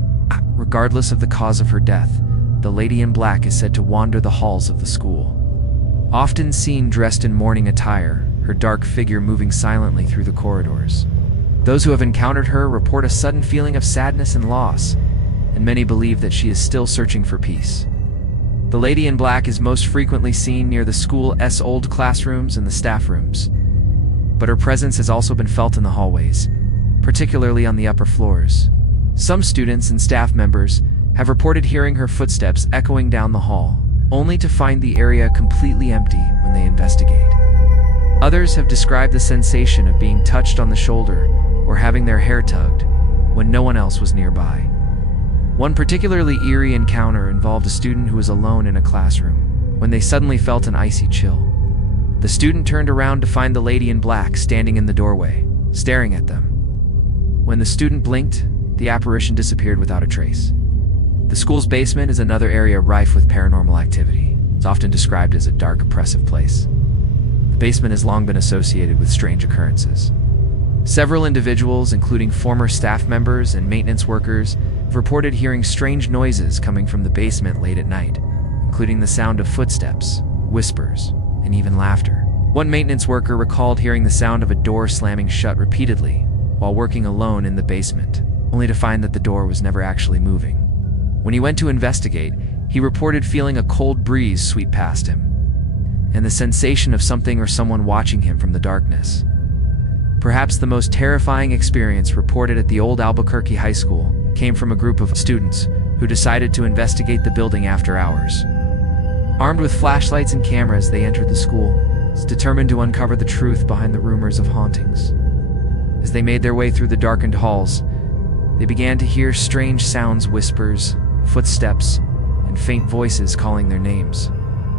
Regardless of the cause of her death, the Lady in Black is said to wander the halls of the school. Often seen dressed in mourning attire, her dark figure moving silently through the corridors. Those who have encountered her report a sudden feeling of sadness and loss, and many believe that she is still searching for peace. The Lady in Black is most frequently seen near the school's old classrooms and the staff rooms, but her presence has also been felt in the hallways, particularly on the upper floors. Some students and staff members have reported hearing her footsteps echoing down the hall, only to find the area completely empty when they investigate. Others have described the sensation of being touched on the shoulder or having their hair tugged when no one else was nearby. One particularly eerie encounter involved a student who was alone in a classroom when they suddenly felt an icy chill. The student turned around to find the Lady in Black standing in the doorway, staring at them. When the student blinked, the apparition disappeared without a trace. The school's basement is another area rife with paranormal activity. It's often described as a dark, oppressive place. The basement has long been associated with strange occurrences. Several individuals, including former staff members and maintenance workers, have reported hearing strange noises coming from the basement late at night, including the sound of footsteps, whispers, and even laughter. One maintenance worker recalled hearing the sound of a door slamming shut repeatedly while working alone in the basement, only to find that the door was never actually moving. When he went to investigate, he reported feeling a cold breeze sweep past him, and the sensation of something or someone watching him from the darkness. Perhaps the most terrifying experience reported at the old Albuquerque High School came from a group of students who decided to investigate the building after hours. Armed with flashlights and cameras, they entered the school, determined to uncover the truth behind the rumors of hauntings. As they made their way through the darkened halls, they began to hear strange sounds, whispers, footsteps, and faint voices calling their names.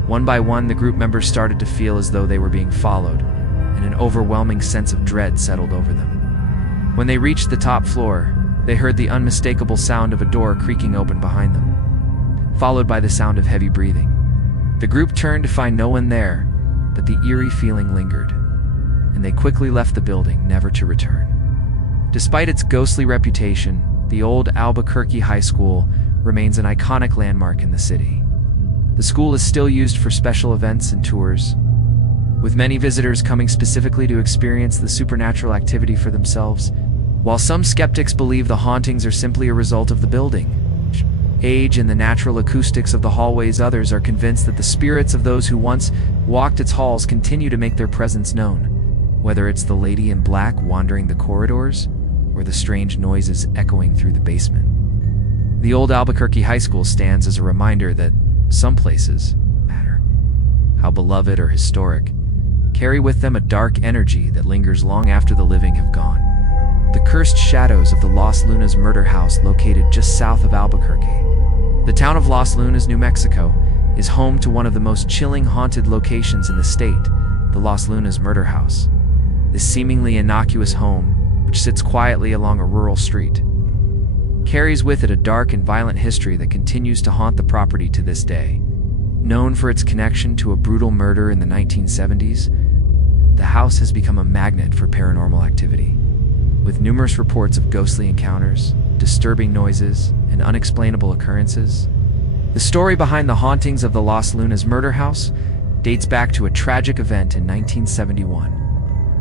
One by one, the group members started to feel as though they were being followed, and an overwhelming sense of dread settled over them. When they reached the top floor, they heard the unmistakable sound of a door creaking open behind them, followed by the sound of heavy breathing. The group turned to find no one there, but the eerie feeling lingered, and they quickly left the building, never to return. Despite its ghostly reputation, the old Albuquerque High School remains an iconic landmark in the city. The school is still used for special events and tours, with many visitors coming specifically to experience the supernatural activity for themselves. While some skeptics believe the hauntings are simply a result of the building, age, and the natural acoustics of the hallways, others are convinced that the spirits of those who once walked its halls continue to make their presence known, whether it's the Lady in Black wandering the corridors or the strange noises echoing through the basement. The old Albuquerque High School stands as a reminder that some places, no matter how beloved or historic, carry with them a dark energy that lingers long after the living have gone. The cursed shadows of the Los Lunas murder house, located just south of Albuquerque. The town of Los Lunas, New Mexico, is home to one of the most chilling haunted locations in the state, the Los Lunas murder house. This seemingly innocuous home, which sits quietly along a rural street, carries with it a dark and violent history that continues to haunt the property to this day. Known for its connection to a brutal murder in the 1970s, the house has become a magnet for paranormal activity, with numerous reports of ghostly encounters, disturbing noises, and unexplainable occurrences. The story behind the hauntings of the Los Lunas murder house dates back to a tragic event in 1971,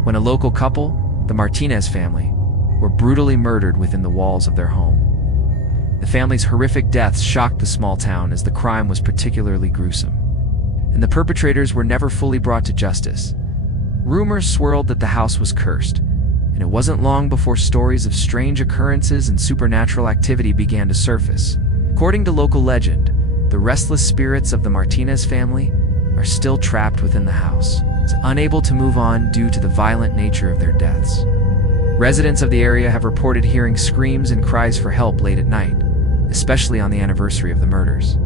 when a local couple, the Martinez family, were brutally murdered within the walls of their home. The family's horrific deaths shocked the small town, as the crime was particularly gruesome, and the perpetrators were never fully brought to justice. Rumors swirled that the house was cursed, and it wasn't long before stories of strange occurrences and supernatural activity began to surface. According to local legend, the restless spirits of the Martinez family are still trapped within the house, unable to move on due to the violent nature of their deaths. Residents of the area have reported hearing screams and cries for help late at night, especially on the anniversary of the murders.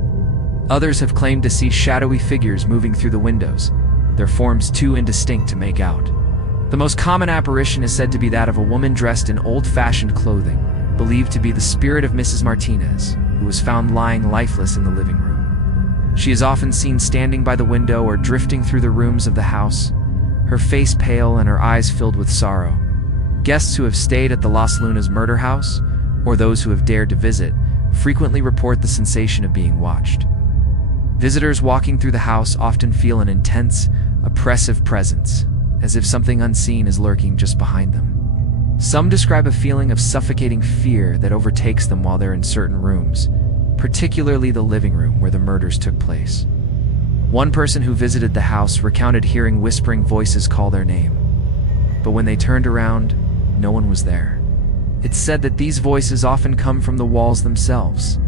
Others have claimed to see shadowy figures moving through the windows, their forms too indistinct to make out. The most common apparition is said to be that of a woman dressed in old-fashioned clothing, believed to be the spirit of Mrs. Martinez, who was found lying lifeless in the living room. She is often seen standing by the window or drifting through the rooms of the house, her face pale and her eyes filled with sorrow. Guests who have stayed at the Los Lunas murder house, or those who have dared to visit, frequently report the sensation of being watched. Visitors walking through the house often feel an intense, oppressive presence, as if something unseen is lurking just behind them. Some describe a feeling of suffocating fear that overtakes them while they're in certain rooms, particularly the living room where the murders took place. One person who visited the house recounted hearing whispering voices call their name, but when they turned around, no one was there. It's said that these voices often come from the walls themselves,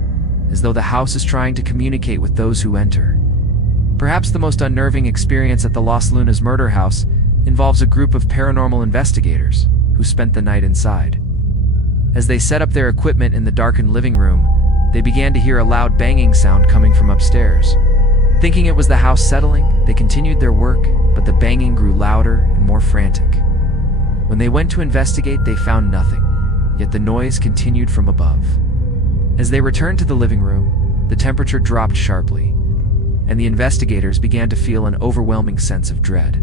as though the house is trying to communicate with those who enter. Perhaps the most unnerving experience at the Los Lunas murder house involves a group of paranormal investigators who spent the night inside. As they set up their equipment in the darkened living room, they began to hear a loud banging sound coming from upstairs. Thinking it was the house settling, they continued their work, but the banging grew louder and more frantic. When they went to investigate, they found nothing, yet the noise continued from above. As they returned to the living room, the temperature dropped sharply, and the investigators began to feel an overwhelming sense of dread.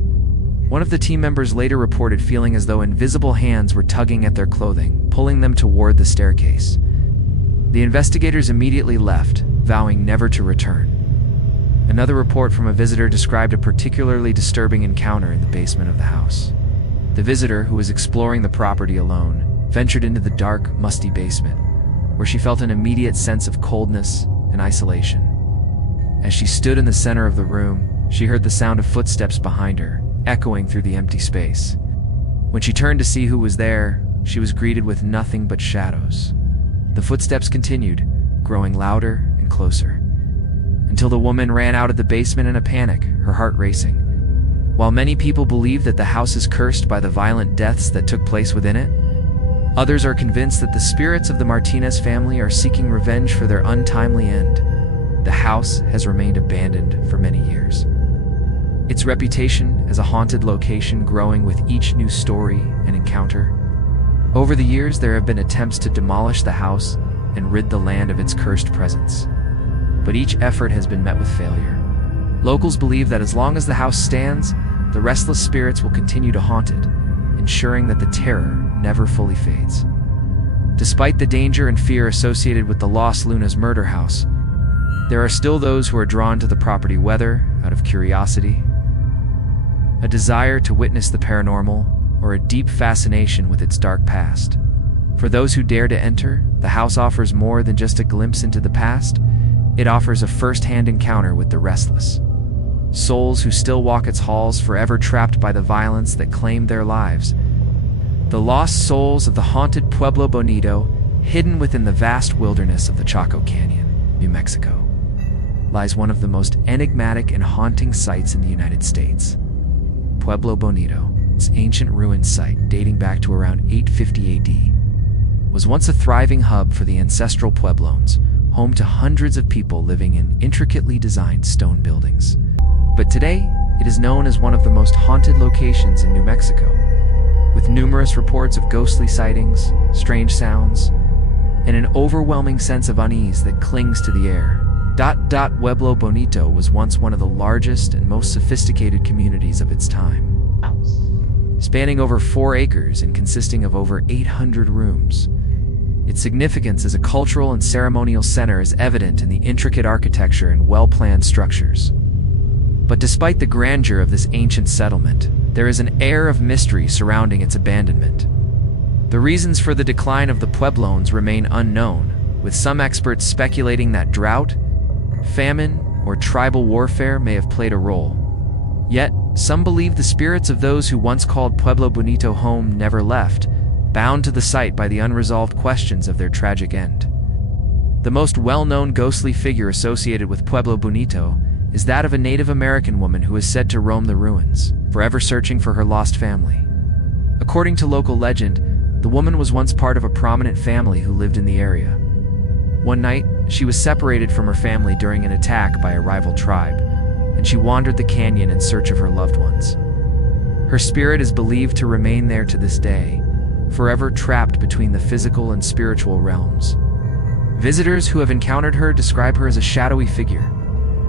One of the team members later reported feeling as though invisible hands were tugging at their clothing, pulling them toward the staircase. The investigators immediately left, vowing never to return. Another report from a visitor described a particularly disturbing encounter in the basement of the house. The visitor, who was exploring the property alone, ventured into the dark, musty basement, where she felt an immediate sense of coldness and isolation. As she stood in the center of the room, she heard the sound of footsteps behind her, echoing through the empty space. When she turned to see who was there, she was greeted with nothing but shadows. The footsteps continued, growing louder and closer, until the woman ran out of the basement in a panic, her heart racing. While many people believe that the house is cursed by the violent deaths that took place within it, others are convinced that the spirits of the Martinez family are seeking revenge for their untimely end. The house has remained abandoned for many years, its reputation as a haunted location growing with each new story and encounter. Over the years, there have been attempts to demolish the house and rid the land of its cursed presence, but each effort has been met with failure. Locals believe that as long as the house stands, the restless spirits will continue to haunt it, ensuring that the terror never fully fades. Despite the danger and fear associated with the Los Lunas murder house, there are still those who are drawn to the property, whether out of curiosity, a desire to witness the paranormal, or a deep fascination with its dark past. For those who dare to enter, the house offers more than just a glimpse into the past. It offers a first-hand encounter with the restless souls who still walk its halls, forever trapped by the violence that claimed their lives. The lost souls of the haunted Pueblo Bonito, hidden within the vast wilderness of the Chaco Canyon, New Mexico, lies one of the most enigmatic and haunting sites in the United States. Pueblo Bonito, its ancient ruined site dating back to around 850 AD, was once a thriving hub for the ancestral Pueblones, home to hundreds of people living in intricately designed stone buildings. But today, it is known as one of the most haunted locations in New Mexico, with numerous reports of ghostly sightings, strange sounds, and an overwhelming sense of unease that clings to the air. Pueblo Bonito was once one of the largest and most sophisticated communities of its time, spanning over 4 acres and consisting of over 800 rooms. Its significance as a cultural and ceremonial center is evident in the intricate architecture and well-planned structures. But despite the grandeur of this ancient settlement, there is an air of mystery surrounding its abandonment. The reasons for the decline of the Pueblones remain unknown, with some experts speculating that drought, famine, or tribal warfare may have played a role. Yet, some believe the spirits of those who once called Pueblo Bonito home never left, bound to the site by the unresolved questions of their tragic end. The most well-known ghostly figure associated with Pueblo Bonito is that of a Native American woman who is said to roam the ruins, forever searching for her lost family. According to local legend, the woman was once part of a prominent family who lived in the area. One night, she was separated from her family during an attack by a rival tribe, and she wandered the canyon in search of her loved ones. Her spirit is believed to remain there to this day, forever trapped between the physical and spiritual realms. Visitors who have encountered her describe her as a shadowy figure,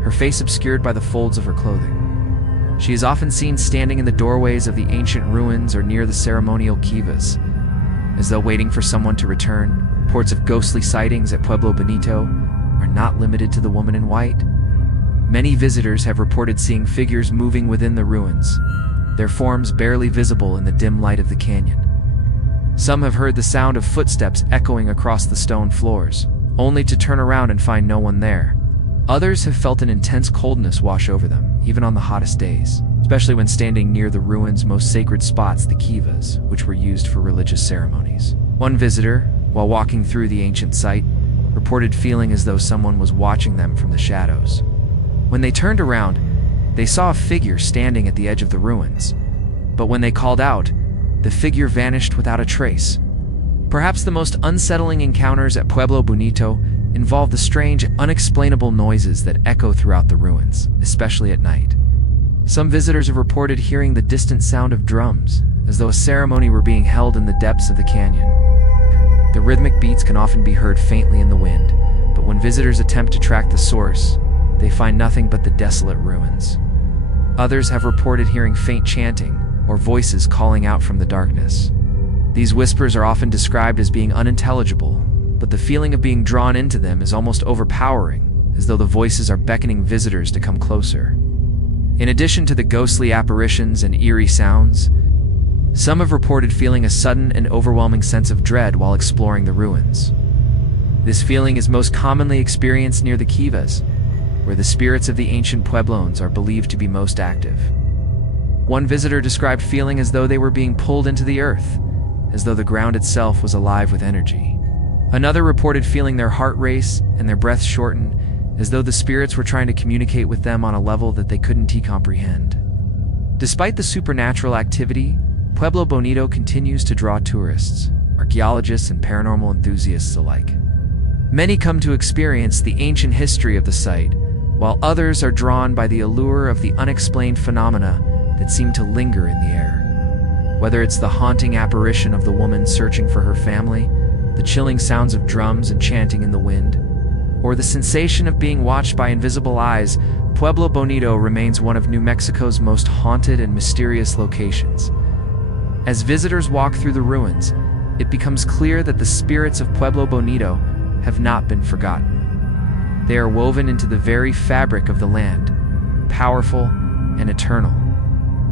her face obscured by the folds of her clothing. She is often seen standing in the doorways of the ancient ruins or near the ceremonial kivas, as though waiting for someone to return. Reports of ghostly sightings at Pueblo Bonito are not limited to the woman in white. Many visitors have reported seeing figures moving within the ruins, their forms barely visible in the dim light of the canyon. Some have heard the sound of footsteps echoing across the stone floors, only to turn around and find no one there. Others have felt an intense coldness wash over them, even on the hottest days, especially when standing near the ruins' most sacred spots, the kivas, which were used for religious ceremonies. One visitor, while walking through the ancient site, reported feeling as though someone was watching them from the shadows. When they turned around, they saw a figure standing at the edge of the ruins, but when they called out, the figure vanished without a trace. Perhaps the most unsettling encounters at Pueblo Bonito involve the strange, unexplainable noises that echo throughout the ruins, especially at night. Some visitors have reported hearing the distant sound of drums, as though a ceremony were being held in the depths of the canyon. The rhythmic beats can often be heard faintly in the wind, but when visitors attempt to track the source, they find nothing but the desolate ruins. Others have reported hearing faint chanting or voices calling out from the darkness. These whispers are often described as being unintelligible, but the feeling of being drawn into them is almost overpowering, as though the voices are beckoning visitors to come closer. In addition to the ghostly apparitions and eerie sounds, some have reported feeling a sudden and overwhelming sense of dread while exploring the ruins. This feeling is most commonly experienced near the kivas, where the spirits of the ancient Pueblones are believed to be most active. One visitor described feeling as though they were being pulled into the earth, as though the ground itself was alive with energy. Another reported feeling their heart race and their breath shorten, as though the spirits were trying to communicate with them on a level that they couldn't comprehend. Despite the supernatural activity, Pueblo Bonito continues to draw tourists, archaeologists, and paranormal enthusiasts alike. Many come to experience the ancient history of the site, while others are drawn by the allure of the unexplained phenomena that seem to linger in the air. Whether it's the haunting apparition of the woman searching for her family, the chilling sounds of drums and chanting in the wind, or the sensation of being watched by invisible eyes, Pueblo Bonito remains one of New Mexico's most haunted and mysterious locations. As visitors walk through the ruins, it becomes clear that the spirits of Pueblo Bonito have not been forgotten. They are woven into the very fabric of the land, powerful and eternal.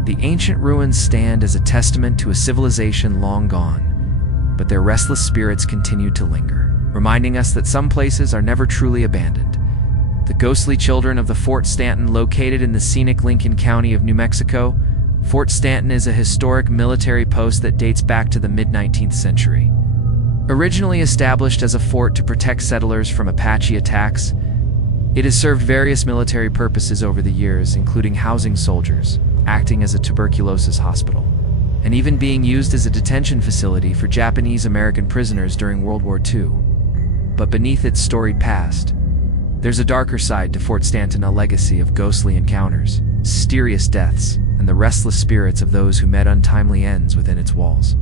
The ancient ruins stand as a testament to a civilization long gone, but their restless spirits continue to linger, reminding us that some places are never truly abandoned. The ghostly children of the Fort Stanton, located in the scenic Lincoln County of New Mexico. Fort Stanton is a historic military post that dates back to the mid-19th century. Originally established as a fort to protect settlers from Apache attacks, it has served various military purposes over the years, including housing soldiers, acting as a tuberculosis hospital, and even being used as a detention facility for Japanese-American prisoners during World War II. But beneath its storied past, there's a darker side to Fort Stanton, a legacy of ghostly encounters, mysterious deaths, and the restless spirits of those who met untimely ends within its walls.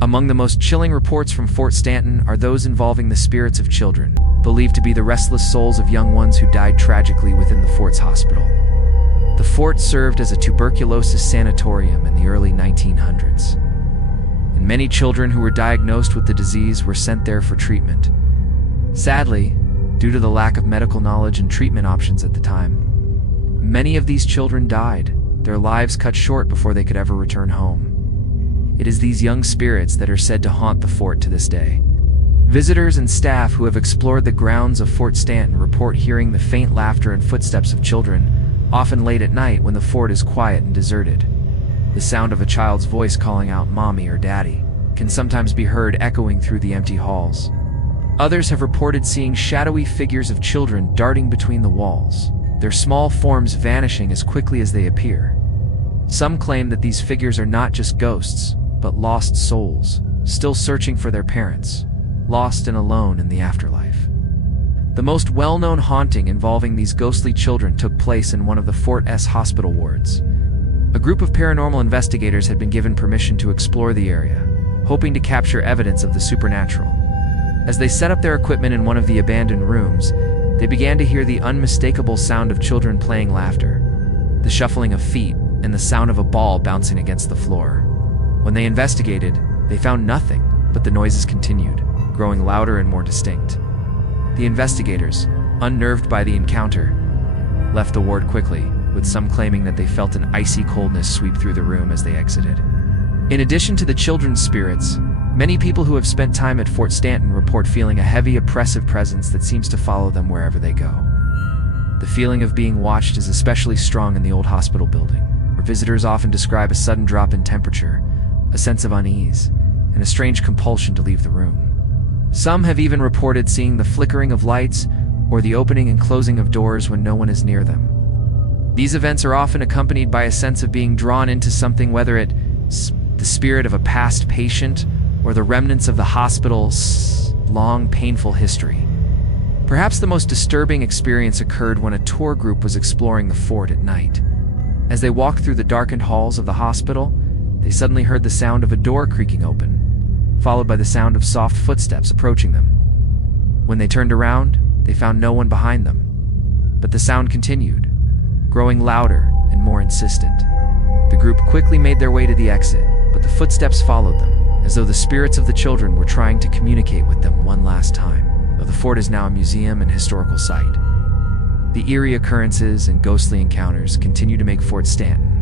Among the most chilling reports from Fort Stanton are those involving the spirits of children, believed to be the restless souls of young ones who died tragically within the fort's hospital. The fort served as a tuberculosis sanatorium in the early 1900s, and many children who were diagnosed with the disease were sent there for treatment. Sadly, due to the lack of medical knowledge and treatment options at the time, many of these children died, their lives cut short before they could ever return home. It is these young spirits that are said to haunt the fort to this day. Visitors and staff who have explored the grounds of Fort Stanton report hearing the faint laughter and footsteps of children, often late at night when the fort is quiet and deserted. The sound of a child's voice calling out "Mommy" or "Daddy" can sometimes be heard echoing through the empty halls. Others have reported seeing shadowy figures of children darting between the walls, their small forms vanishing as quickly as they appear. Some claim that these figures are not just ghosts, but lost souls, still searching for their parents, lost and alone in the afterlife. The most well-known haunting involving these ghostly children took place in one of the Fort S hospital wards. A group of paranormal investigators had been given permission to explore the area, hoping to capture evidence of the supernatural. As they set up their equipment in one of the abandoned rooms, they began to hear the unmistakable sound of children playing laughter, the shuffling of feet, and the sound of a ball bouncing against the floor. When they investigated, they found nothing, but the noises continued, growing louder and more distinct. The investigators, unnerved by the encounter, left the ward quickly, with some claiming that they felt an icy coldness sweep through the room as they exited. In addition to the children's spirits, many people who have spent time at Fort Stanton report feeling a heavy, oppressive presence that seems to follow them wherever they go. The feeling of being watched is especially strong in the old hospital building, where visitors often describe a sudden drop in temperature, a sense of unease, and a strange compulsion to leave the room. Some have even reported seeing the flickering of lights or the opening and closing of doors when no one is near them. These events are often accompanied by a sense of being drawn into something, whether it's the spirit of a past patient or the remnants of the hospital's long, painful history. Perhaps the most disturbing experience occurred when a tour group was exploring the fort at night. As they walked through the darkened halls of the hospital, they suddenly heard the sound of a door creaking open, followed by the sound of soft footsteps approaching them. When they turned around, they found no one behind them, but the sound continued, growing louder and more insistent. The group quickly made their way to the exit, but the footsteps followed them, as though the spirits of the children were trying to communicate with them one last time, though the fort is now a museum and historical site. The eerie occurrences and ghostly encounters continue to make Fort Stanton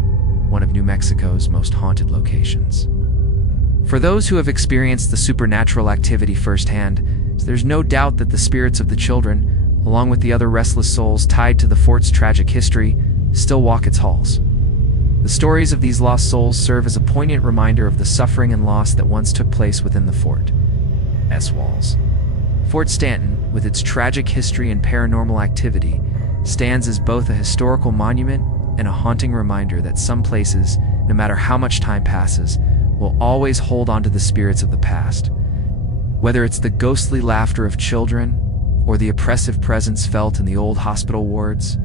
one of New Mexico's most haunted locations. For those who have experienced the supernatural activity firsthand, there's no doubt that the spirits of the children, along with the other restless souls tied to the fort's tragic history, still walk its halls. The stories of these lost souls serve as a poignant reminder of the suffering and loss that once took place within the fort's walls. Fort Stanton, with its tragic history and paranormal activity, stands as both a historical monument and a haunting reminder that some places, no matter how much time passes, will always hold on to the spirits of the past. Whether it's the ghostly laughter of children or the oppressive presence felt in the old hospital wards,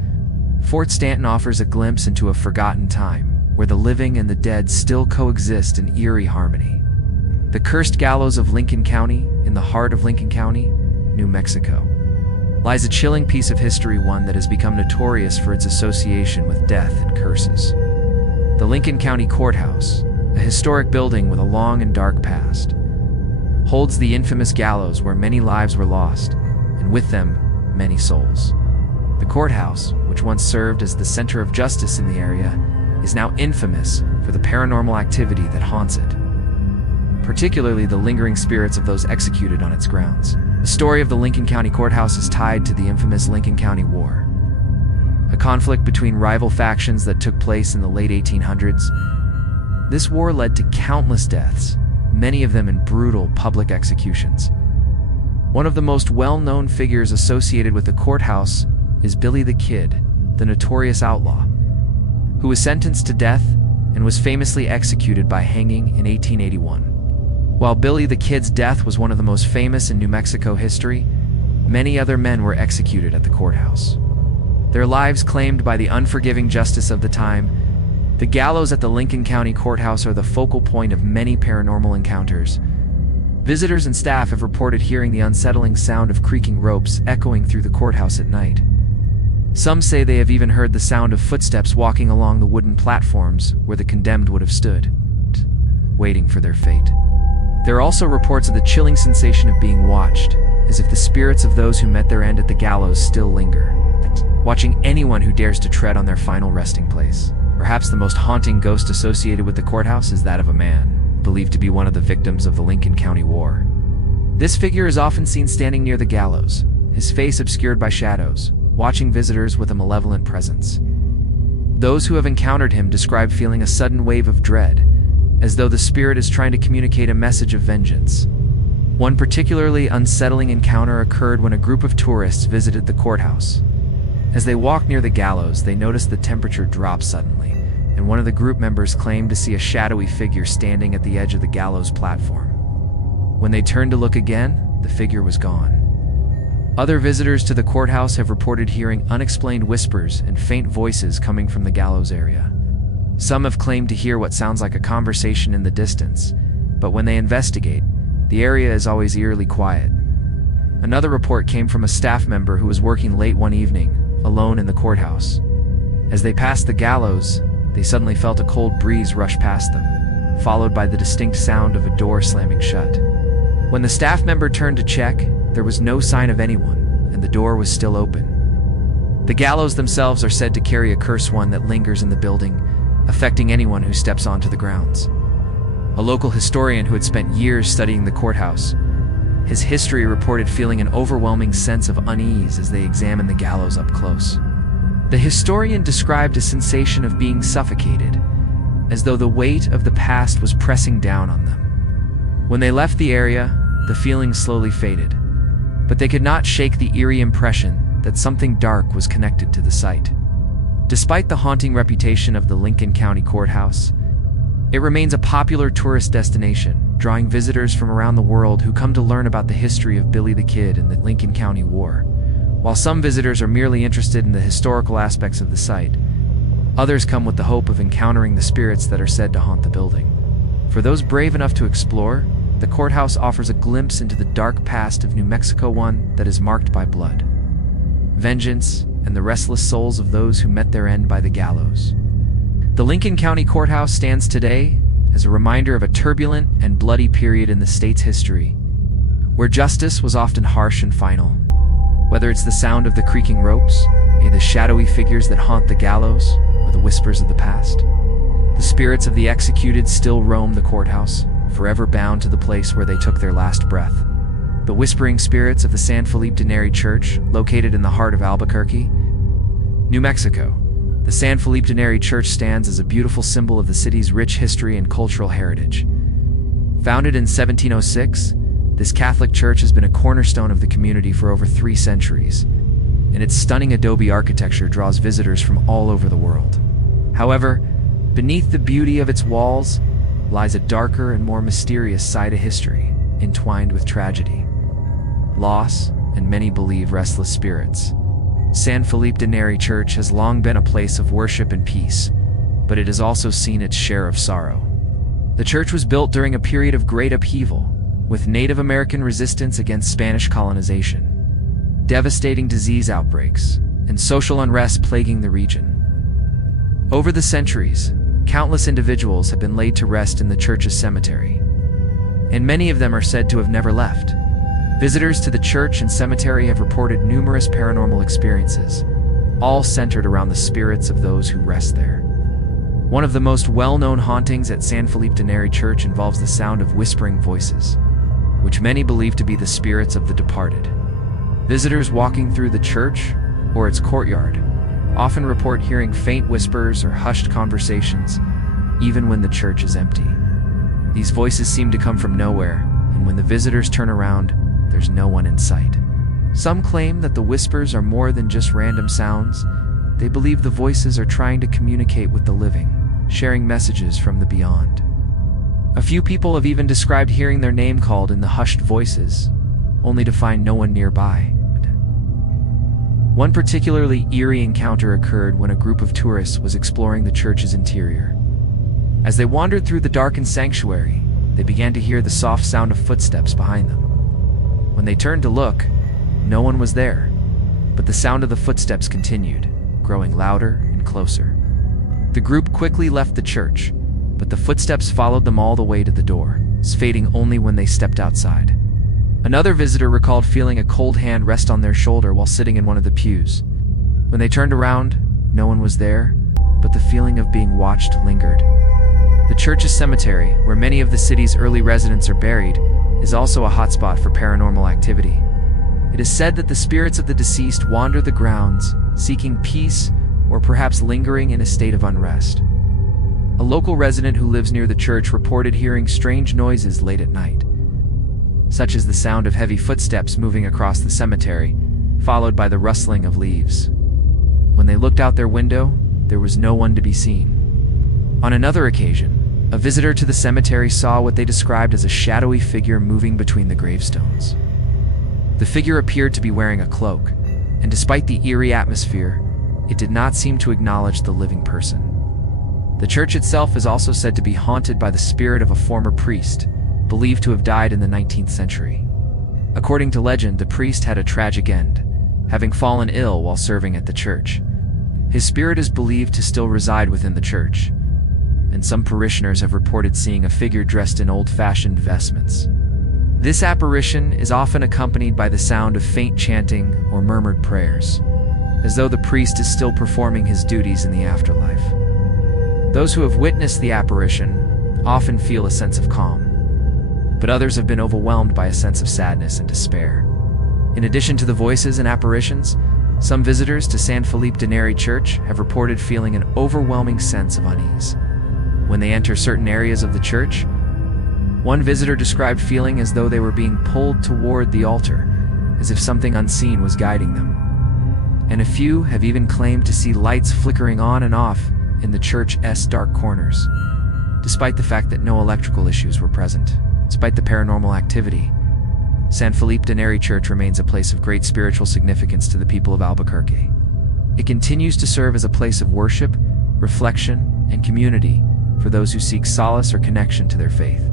Fort Stanton offers a glimpse into a forgotten time where the living and the dead still coexist in eerie harmony. The cursed gallows of Lincoln County, in the heart of Lincoln County, New Mexico, lies a chilling piece of history, one that has become notorious for its association with death and curses. The Lincoln County Courthouse, a historic building with a long and dark past, holds the infamous gallows where many lives were lost, and with them, many souls. The courthouse, which once served as the center of justice in the area, is now infamous for the paranormal activity that haunts it, particularly the lingering spirits of those executed on its grounds. The story of the Lincoln County Courthouse is tied to the infamous Lincoln County War, a conflict between rival factions that took place in the late 1800s. This war led to countless deaths, many of them in brutal public executions. One of the most well-known figures associated with the courthouse is Billy the Kid, the notorious outlaw, who was sentenced to death and was famously executed by hanging in 1881. While Billy the Kid's death was one of the most famous in New Mexico history, many other men were executed at the courthouse, their lives claimed by the unforgiving justice of the time. The gallows at the Lincoln County Courthouse are the focal point of many paranormal encounters. Visitors and staff have reported hearing the unsettling sound of creaking ropes echoing through the courthouse at night. Some say they have even heard the sound of footsteps walking along the wooden platforms where the condemned would have stood, waiting for their fate. There are also reports of the chilling sensation of being watched, as if the spirits of those who met their end at the gallows still linger, watching anyone who dares to tread on their final resting place. Perhaps the most haunting ghost associated with the courthouse is that of a man, believed to be one of the victims of the Lincoln County War. This figure is often seen standing near the gallows, his face obscured by shadows, watching visitors with a malevolent presence. Those who have encountered him describe feeling a sudden wave of dread, as though the spirit is trying to communicate a message of vengeance. One particularly unsettling encounter occurred when a group of tourists visited the courthouse. As they walked near the gallows, they noticed the temperature drop suddenly, and one of the group members claimed to see a shadowy figure standing at the edge of the gallows platform. When they turned to look again, the figure was gone. Other visitors to the courthouse have reported hearing unexplained whispers and faint voices coming from the gallows area. Some have claimed to hear what sounds like a conversation in the distance, but when they investigate, the area is always eerily quiet. Another report came from a staff member who was working late one evening, alone in the courthouse. As they passed the gallows, they suddenly felt a cold breeze rush past them, followed by the distinct sound of a door slamming shut. When the staff member turned to check, there was no sign of anyone, and the door was still open. The gallows themselves are said to carry a curse, one that lingers in the building, affecting anyone who steps onto the grounds. A local historian who had spent years studying the courthouse, his history reported feeling an overwhelming sense of unease as they examined the gallows up close. The historian described a sensation of being suffocated, as though the weight of the past was pressing down on them. When they left the area, the feeling slowly faded, but they could not shake the eerie impression that something dark was connected to the site. Despite the haunting reputation of the Lincoln County Courthouse, it remains a popular tourist destination, drawing visitors from around the world who come to learn about the history of Billy the Kid and the Lincoln County War. While some visitors are merely interested in the historical aspects of the site, others come with the hope of encountering the spirits that are said to haunt the building. For those brave enough to explore, the courthouse offers a glimpse into the dark past of New Mexico, one that is marked by blood, vengeance, and the restless souls of those who met their end by the gallows. The Lincoln County Courthouse stands today as a reminder of a turbulent and bloody period in the state's history, where justice was often harsh and final. Whether it's the sound of the creaking ropes, the shadowy figures that haunt the gallows, or the whispers of the past, the spirits of the executed still roam the courthouse, forever bound to the place where they took their last breath. The whispering spirits of the San Felipe de Neri Church, located in the heart of Albuquerque, New Mexico. The San Felipe de Neri Church stands as a beautiful symbol of the city's rich history and cultural heritage. Founded in 1706, this Catholic church has been a cornerstone of the community for over 3 centuries, and its stunning adobe architecture draws visitors from all over the world. However, beneath the beauty of its walls lies a darker and more mysterious side of history, entwined with tragedy, loss, and many believe restless spirits. San Felipe de Neri Church has long been a place of worship and peace, but it has also seen its share of sorrow. The church was built during a period of great upheaval, with Native American resistance against Spanish colonization, devastating disease outbreaks, and social unrest plaguing the region. Over the centuries, countless individuals have been laid to rest in the church's cemetery, and many of them are said to have never left. Visitors to the church and cemetery have reported numerous paranormal experiences, all centered around the spirits of those who rest there. One of the most well-known hauntings at San Felipe de Neri Church involves the sound of whispering voices, which many believe to be the spirits of the departed. Visitors walking through the church or its courtyard often report hearing faint whispers or hushed conversations, even when the church is empty. These voices seem to come from nowhere, and when the visitors turn around, there's no one in sight. Some claim that the whispers are more than just random sounds. They believe the voices are trying to communicate with the living, sharing messages from the beyond. A few people have even described hearing their name called in the hushed voices, only to find no one nearby. One particularly eerie encounter occurred when a group of tourists was exploring the church's interior. As they wandered through the darkened sanctuary, they began to hear the soft sound of footsteps behind them. When they turned to look, no one was there, but the sound of the footsteps continued, growing louder and closer. The group quickly left the church, but the footsteps followed them all the way to the door, fading only when they stepped outside. Another visitor recalled feeling a cold hand rest on their shoulder while sitting in one of the pews. When they turned around, no one was there, but the feeling of being watched lingered. The church's cemetery, where many of the city's early residents are buried, is also a hotspot for paranormal activity. It is said that the spirits of the deceased wander the grounds, seeking peace or perhaps lingering in a state of unrest. A local resident who lives near the church reported hearing strange noises late at night. such as the sound of heavy footsteps moving across the cemetery, followed by the rustling of leaves. When they looked out their window, there was no one to be seen. On another occasion, a visitor to the cemetery saw what they described as a shadowy figure moving between the gravestones. The figure appeared to be wearing a cloak, and despite the eerie atmosphere, it did not seem to acknowledge the living person. The church itself is also said to be haunted by the spirit of a former priest, believed to have died in the 19th century. According to legend, the priest had a tragic end, having fallen ill while serving at the church. His spirit is believed to still reside within the church, and some parishioners have reported seeing a figure dressed in old-fashioned vestments. This apparition is often accompanied by the sound of faint chanting or murmured prayers, as though the priest is still performing his duties in the afterlife. Those who have witnessed the apparition often feel a sense of calm, but others have been overwhelmed by a sense of sadness and despair. In addition to the voices and apparitions, some visitors to San Felipe de Neri Church have reported feeling an overwhelming sense of unease. When they enter certain areas of the church, one visitor described feeling as though they were being pulled toward the altar, as if something unseen was guiding them. And a few have even claimed to see lights flickering on and off in the church's dark corners. Despite the fact that no electrical issues were present, despite the paranormal activity, San Felipe de Neri Church remains a place of great spiritual significance to the people of Albuquerque. It continues to serve as a place of worship, reflection, and community for those who seek solace or connection to their faith.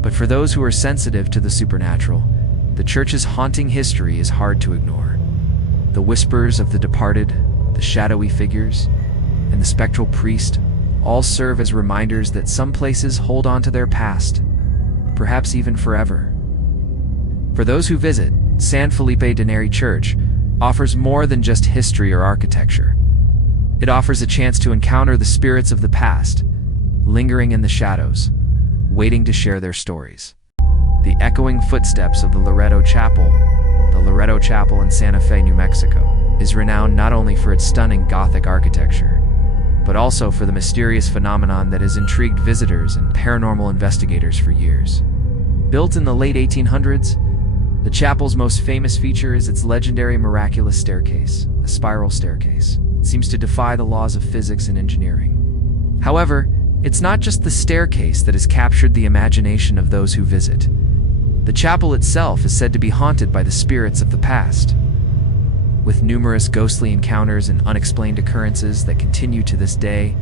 But for those who are sensitive to the supernatural, the church's haunting history is hard to ignore. The whispers of the departed, the shadowy figures, and the spectral priest all serve as reminders that some places hold on to their past, perhaps even forever. For those who visit, San Felipe de Neri Church offers more than just history or architecture. It offers a chance to encounter the spirits of the past, lingering in the shadows, waiting to share their stories. The echoing footsteps of the Loreto Chapel in Santa Fe, New Mexico, is renowned not only for its stunning Gothic architecture, but also for the mysterious phenomenon that has intrigued visitors and paranormal investigators for years. Built in the late 1800s, the chapel's most famous feature is its legendary miraculous staircase, a spiral staircase. It seems to defy the laws of physics and engineering. However, it's not just the staircase that has captured the imagination of those who visit. The chapel itself is said to be haunted by the spirits of the past, with numerous ghostly encounters and unexplained occurrences that continue to this day.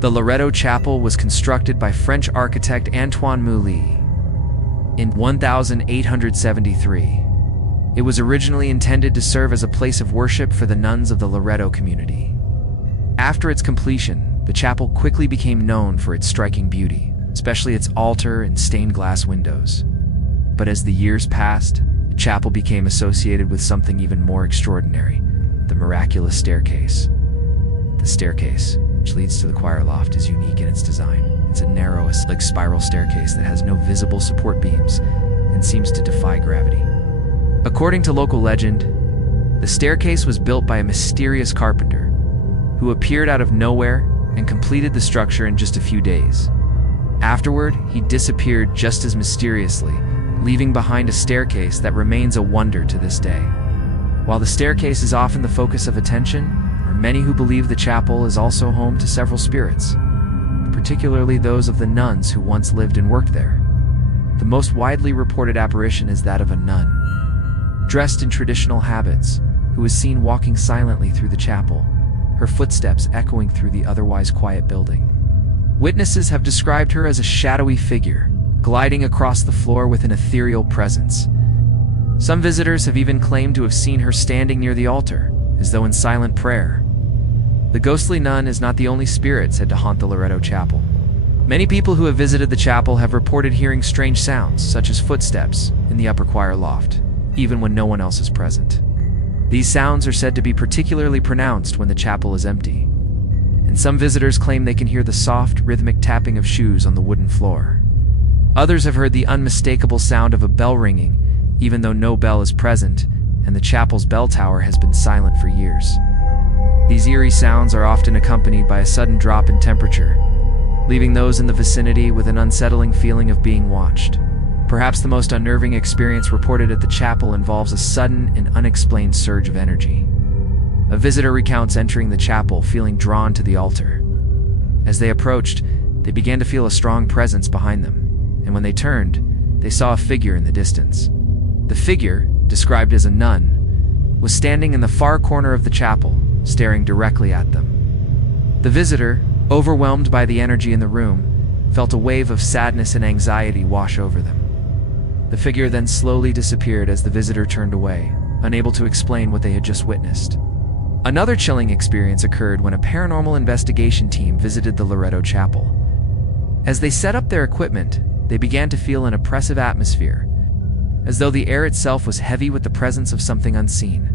The Loreto Chapel was constructed by French architect Antoine Mouly in 1873. It was originally intended to serve as a place of worship for the nuns of the Loreto community. After its completion, the chapel quickly became known for its striking beauty, especially its altar and stained glass windows. But as the years passed, the chapel became associated with something even more extraordinary: the miraculous staircase. The staircase, which leads to the choir loft, is unique in its design. It's a narrow, slick spiral staircase that has no visible support beams and seems to defy gravity. According to local legend, the staircase was built by a mysterious carpenter who appeared out of nowhere and completed the structure in just a few days. Afterward, he disappeared just as mysteriously, leaving behind a staircase that remains a wonder to this day. While the staircase is often the focus of attention, there are many who believe the chapel is also home to several spirits, particularly those of the nuns who once lived and worked there. The most widely reported apparition is that of a nun, dressed in traditional habits, who is seen walking silently through the chapel, her footsteps echoing through the otherwise quiet building. Witnesses have described her as a shadowy figure, gliding across the floor with an ethereal presence. Some visitors have even claimed to have seen her standing near the altar, as though in silent prayer. The ghostly nun is not the only spirit said to haunt the Loreto Chapel. Many people who have visited the chapel have reported hearing strange sounds, such as footsteps, in the upper choir loft, even when no one else is present. These sounds are said to be particularly pronounced when the chapel is empty, and some visitors claim they can hear the soft, rhythmic tapping of shoes on the wooden floor. Others have heard the unmistakable sound of a bell ringing, even though no bell is present, and the chapel's bell tower has been silent for years. These eerie sounds are often accompanied by a sudden drop in temperature, leaving those in the vicinity with an unsettling feeling of being watched. Perhaps the most unnerving experience reported at the chapel involves a sudden and unexplained surge of energy. A visitor recounts entering the chapel feeling drawn to the altar. As they approached, they began to feel a strong presence behind them, and when they turned, they saw a figure in the distance. The figure, described as a nun, was standing in the far corner of the chapel, staring directly at them. The visitor, overwhelmed by the energy in the room, felt a wave of sadness and anxiety wash over them. The figure then slowly disappeared as the visitor turned away, unable to explain what they had just witnessed. Another chilling experience occurred when a paranormal investigation team visited the Loretto Chapel. As they set up their equipment, they began to feel an oppressive atmosphere, as though the air itself was heavy with the presence of something unseen.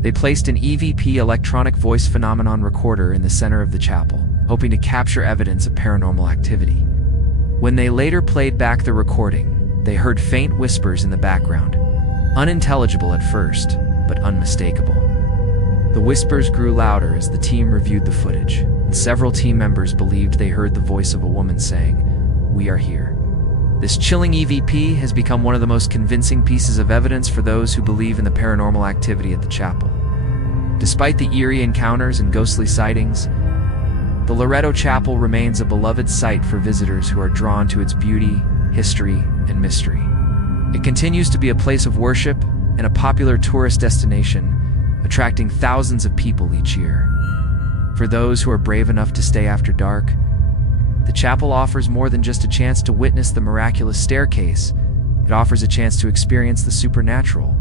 They placed an EVP electronic voice phenomenon recorder in the center of the chapel, hoping to capture evidence of paranormal activity. When they later played back the recording, they heard faint whispers in the background, unintelligible at first, but unmistakable. The whispers grew louder as the team reviewed the footage, and several team members believed they heard the voice of a woman saying, "We are here." This chilling EVP has become one of the most convincing pieces of evidence for those who believe in the paranormal activity at the chapel. Despite the eerie encounters and ghostly sightings, the Loretto Chapel remains a beloved site for visitors who are drawn to its beauty, history, and mystery. It continues to be a place of worship and a popular tourist destination, attracting thousands of people each year. For those who are brave enough to stay after dark, the chapel offers more than just a chance to witness the miraculous staircase. It offers a chance to experience the supernatural.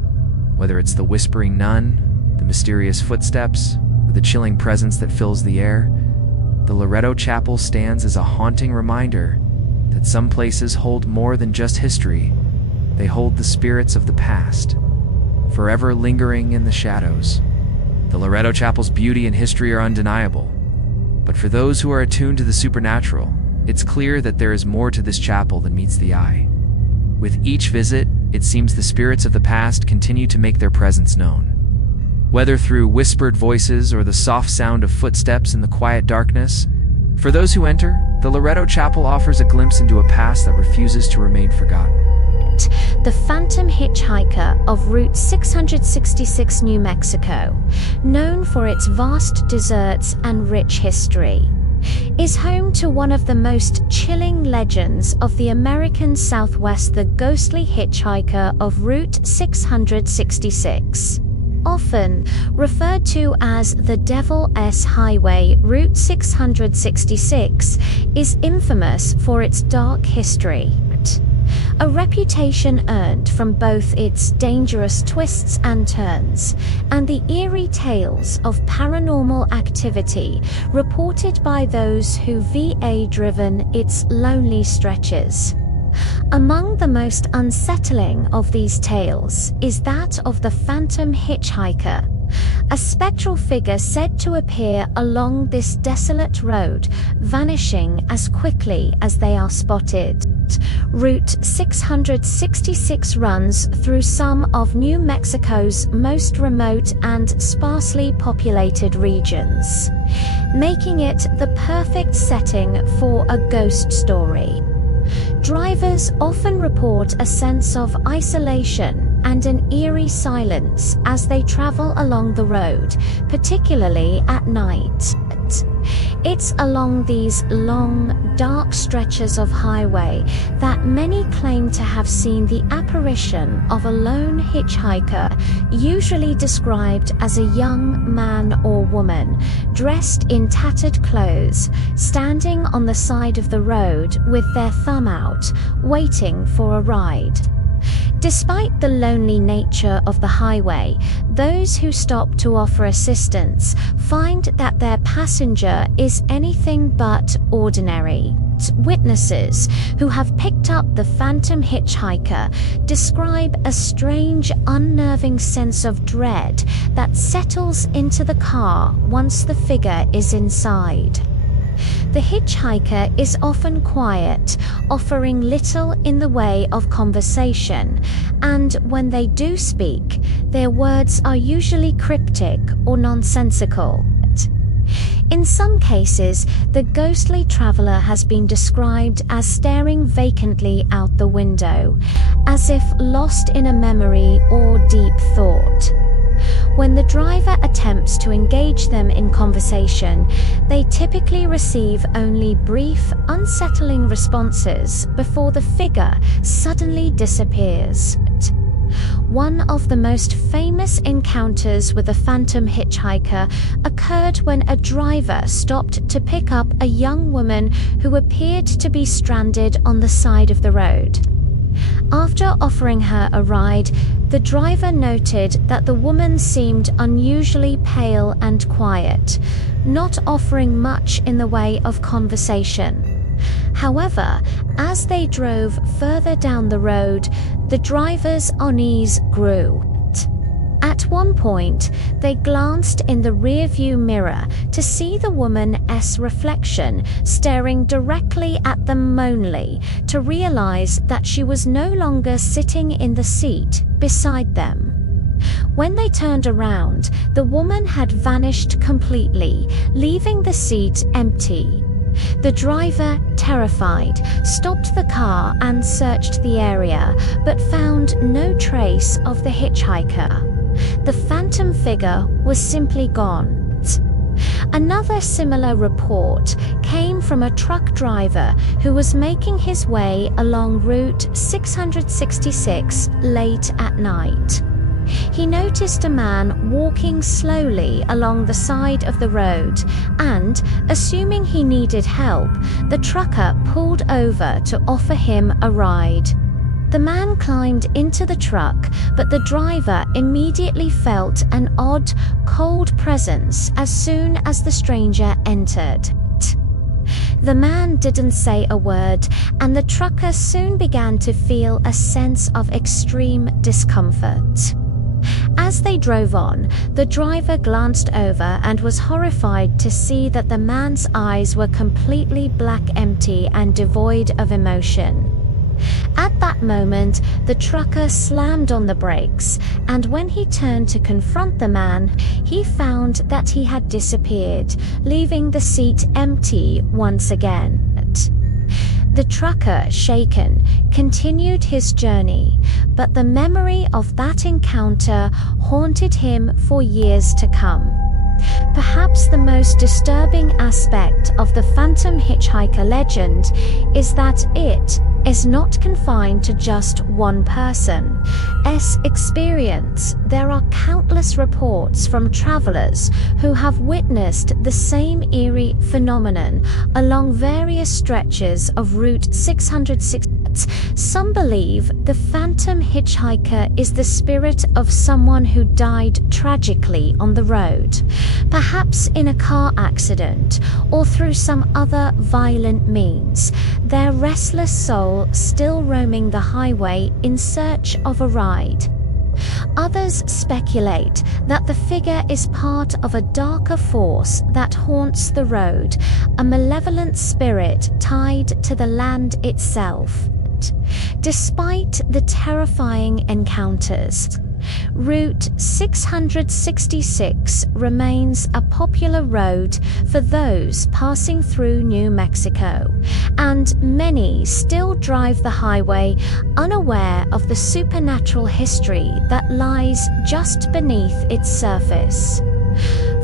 Whether it's the whispering nun, the mysterious footsteps, or the chilling presence that fills the air, the Loretto Chapel stands as a haunting reminder that some places hold more than just history. They hold the spirits of the past, forever lingering in the shadows. The Loretto Chapel's beauty and history are undeniable, but for those who are attuned to the supernatural, it's clear that there is more to this chapel than meets the eye. With each visit, it seems the spirits of the past continue to make their presence known. Whether through whispered voices or the soft sound of footsteps in the quiet darkness, for those who enter, the Loretto Chapel offers a glimpse into a past that refuses to remain forgotten. The Phantom Hitchhiker of Route 666, New Mexico, known for its vast deserts and rich history, is home to one of the most chilling legends of the American Southwest, the ghostly hitchhiker of Route 666. Often referred to as the Devil's Highway, Route 666 is infamous for its dark history. A reputation earned from both its dangerous twists and turns and the eerie tales of paranormal activity reported by those who've driven its lonely stretches. Among the most unsettling of these tales is that of the Phantom Hitchhiker, a spectral figure said to appear along this desolate road, vanishing as quickly as they are spotted. Route 666 runs through some of New Mexico's most remote and sparsely populated regions, making it the perfect setting for a ghost story. Drivers often report a sense of isolation and an eerie silence as they travel along the road, particularly at night. It's along these long, dark stretches of highway that many claim to have seen the apparition of a lone hitchhiker, usually described as a young man or woman, dressed in tattered clothes, standing on the side of the road with their thumb out, waiting for a ride. Despite the lonely nature of the highway, those who stop to offer assistance find that their passenger is anything but ordinary. Witnesses who have picked up the Phantom Hitchhiker describe a strange, unnerving sense of dread that settles into the car once the figure is inside. The hitchhiker is often quiet, offering little in the way of conversation, and when they do speak, their words are usually cryptic or nonsensical. In some cases, the ghostly traveler has been described as staring vacantly out the window, as if lost in a memory or deep thought. When the driver attempts to engage them in conversation, they typically receive only brief, unsettling responses before the figure suddenly disappears. One of the most famous encounters with a phantom hitchhiker occurred when a driver stopped to pick up a young woman who appeared to be stranded on the side of the road. After offering her a ride, the driver noted that the woman seemed unusually pale and quiet, not offering much in the way of conversation. However, as they drove further down the road, the driver's unease grew. At one point, they glanced in the rearview mirror to see the woman's reflection staring directly at them moanly, to realize that she was no longer sitting in the seat beside them. When they turned around, the woman had vanished completely, leaving the seat empty. The driver, terrified, stopped the car and searched the area, but found no trace of the hitchhiker. The phantom figure was simply gone. Another similar report came from a truck driver who was making his way along Route 666 late at night. He noticed a man walking slowly along the side of the road and, assuming he needed help, the trucker pulled over to offer him a ride. The man climbed into the truck, but the driver immediately felt an odd, cold presence as soon as the stranger entered. The man didn't say a word, and the trucker soon began to feel a sense of extreme discomfort. As they drove on, the driver glanced over and was horrified to see that the man's eyes were completely black, empty, and devoid of emotion. At that moment, the trucker slammed on the brakes, and when he turned to confront the man, he found that he had disappeared, leaving the seat empty once again. The trucker, shaken, continued his journey, but the memory of that encounter haunted him for years to come. Perhaps the most disturbing aspect of the phantom hitchhiker legend is that it is not confined to just one person's experience. There are countless reports from travelers who have witnessed the same eerie phenomenon along various stretches of Route 666. Some believe the phantom hitchhiker is the spirit of someone who died tragically on the road, perhaps in a car accident or through some other violent means, their restless soul still roaming the highway in search of a ride. Others speculate that the figure is part of a darker force that haunts the road, a malevolent spirit tied to the land itself. Despite the terrifying encounters, Route 666 remains a popular road for those passing through New Mexico, and many still drive the highway unaware of the supernatural history that lies just beneath its surface.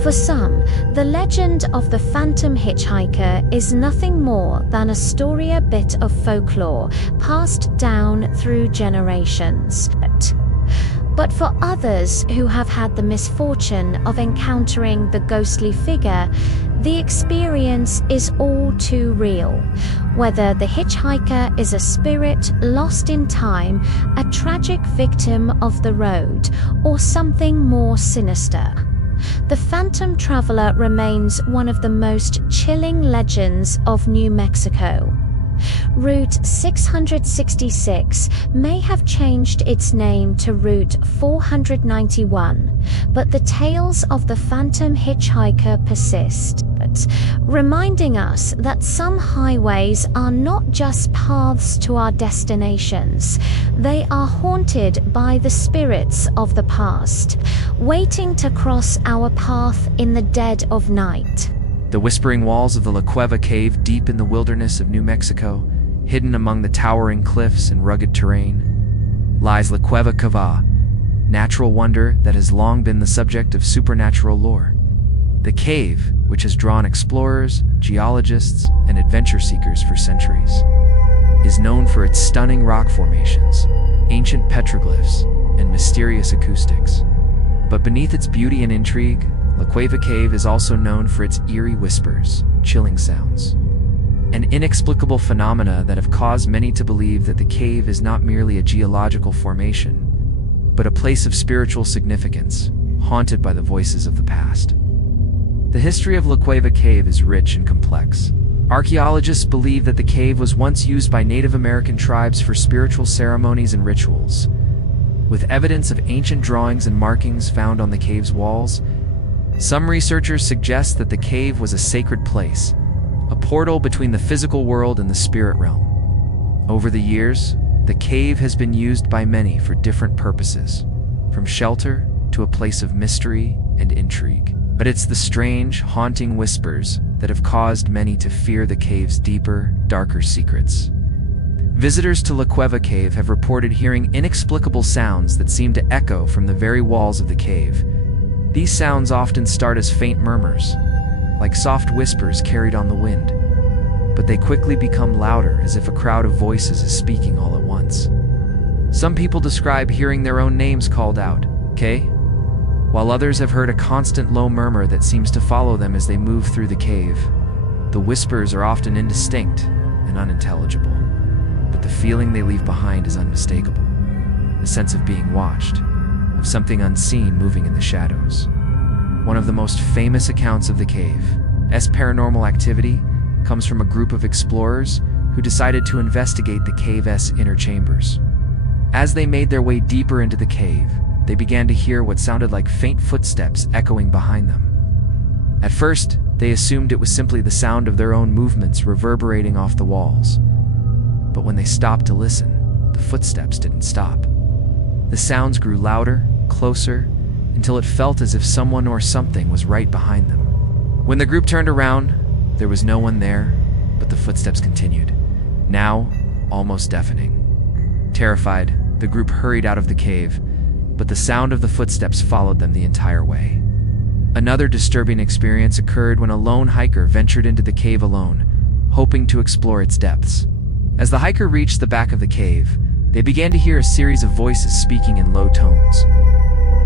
For some, the legend of the phantom hitchhiker is nothing more than a storier bit of folklore passed down through generations. But for others who have had the misfortune of encountering the ghostly figure, the experience is all too real. Whether the hitchhiker is a spirit lost in time, a tragic victim of the road, or something more sinister, the phantom traveler remains one of the most chilling legends of New Mexico. Route 666 may have changed its name to Route 491, but the tales of the phantom hitchhiker persist, reminding us that some highways are not just paths to our destinations. They are haunted by the spirits of the past, waiting to cross our path in the dead of night. The whispering walls of the La Cueva Cave, deep in the wilderness of New Mexico, hidden among the towering cliffs and rugged terrain, lies La Cueva Cava, natural wonder that has long been the subject of supernatural lore. The cave, which has drawn explorers, geologists, and adventure seekers for centuries, is known for its stunning rock formations, ancient petroglyphs, and mysterious acoustics. But beneath its beauty and intrigue, La Cueva Cave is also known for its eerie whispers, chilling sounds, and inexplicable phenomena that have caused many to believe that the cave is not merely a geological formation, but a place of spiritual significance, haunted by the voices of the past. The history of La Cueva Cave is rich and complex. Archaeologists believe that the cave was once used by Native American tribes for spiritual ceremonies and rituals. With evidence of ancient drawings and markings found on the cave's walls, some researchers suggest that the cave was a sacred place, a portal between the physical world and the spirit realm. Over the years, the cave has been used by many for different purposes, from shelter to a place of mystery and intrigue. But it's the strange, haunting whispers that have caused many to fear the cave's deeper, darker secrets. Visitors to La Cueva Cave have reported hearing inexplicable sounds that seem to echo from the very walls of the cave. These sounds often start as faint murmurs, like soft whispers carried on the wind, but they quickly become louder as if a crowd of voices is speaking all at once. Some people describe hearing their own names called out, "Kay?" while others have heard a constant low murmur that seems to follow them as they move through the cave. The whispers are often indistinct and unintelligible, but the feeling they leave behind is unmistakable. The sense of being watched, of something unseen moving in the shadows. One of the most famous accounts of the cave's paranormal activity comes from a group of explorers who decided to investigate the cave's inner chambers. As they made their way deeper into the cave, they began to hear what sounded like faint footsteps echoing behind them. At first, they assumed it was simply the sound of their own movements reverberating off the walls. But when they stopped to listen, the footsteps didn't stop. The sounds grew louder, closer, until it felt as if someone or something was right behind them. When the group turned around, there was no one there, but the footsteps continued, now almost deafening. Terrified, the group hurried out of the cave, but the sound of the footsteps followed them the entire way. Another disturbing experience occurred when a lone hiker ventured into the cave alone, hoping to explore its depths. As the hiker reached the back of the cave, they began to hear a series of voices speaking in low tones.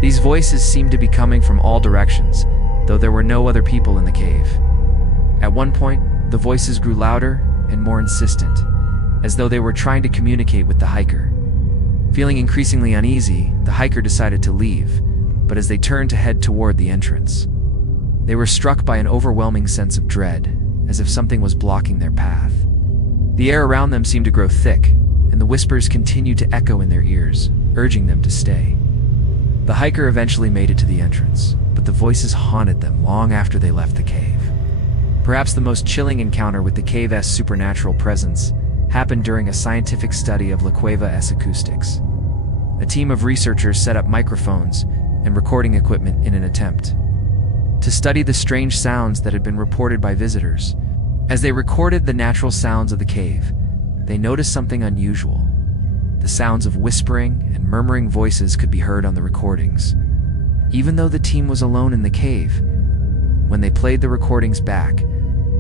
These voices seemed to be coming from all directions, though there were no other people in the cave. At one point, the voices grew louder and more insistent, as though they were trying to communicate with the hiker. Feeling increasingly uneasy, the hiker decided to leave, but as they turned to head toward the entrance, they were struck by an overwhelming sense of dread, as if something was blocking their path. The air around them seemed to grow thick, and the whispers continued to echo in their ears, urging them to stay. The hiker eventually made it to the entrance, but the voices haunted them long after they left the cave. Perhaps the most chilling encounter with the cave's supernatural presence happened during a scientific study of La Cueva's acoustics. A team of researchers set up microphones and recording equipment in an attempt to study the strange sounds that had been reported by visitors. As they recorded the natural sounds of the cave, they noticed something unusual. The sounds of whispering and murmuring voices could be heard on the recordings. Even though the team was alone in the cave, when they played the recordings back,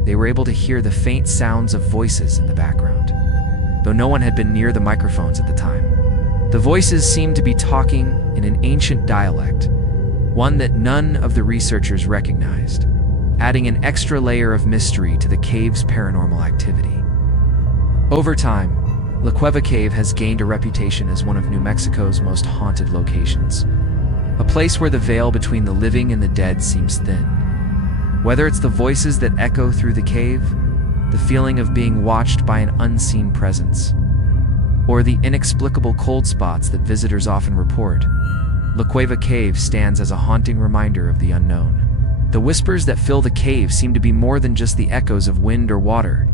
they were able to hear the faint sounds of voices in the background, though no one had been near the microphones at the time. The voices seemed to be talking in an ancient dialect, one that none of the researchers recognized, adding an extra layer of mystery to the cave's paranormal activity. Over time, La Cueva Cave has gained a reputation as one of New Mexico's most haunted locations, a place where the veil between the living and the dead seems thin. Whether it's the voices that echo through the cave, the feeling of being watched by an unseen presence, or the inexplicable cold spots that visitors often report, La Cueva Cave stands as a haunting reminder of the unknown. The whispers that fill the cave seem to be more than just the echoes of wind or water.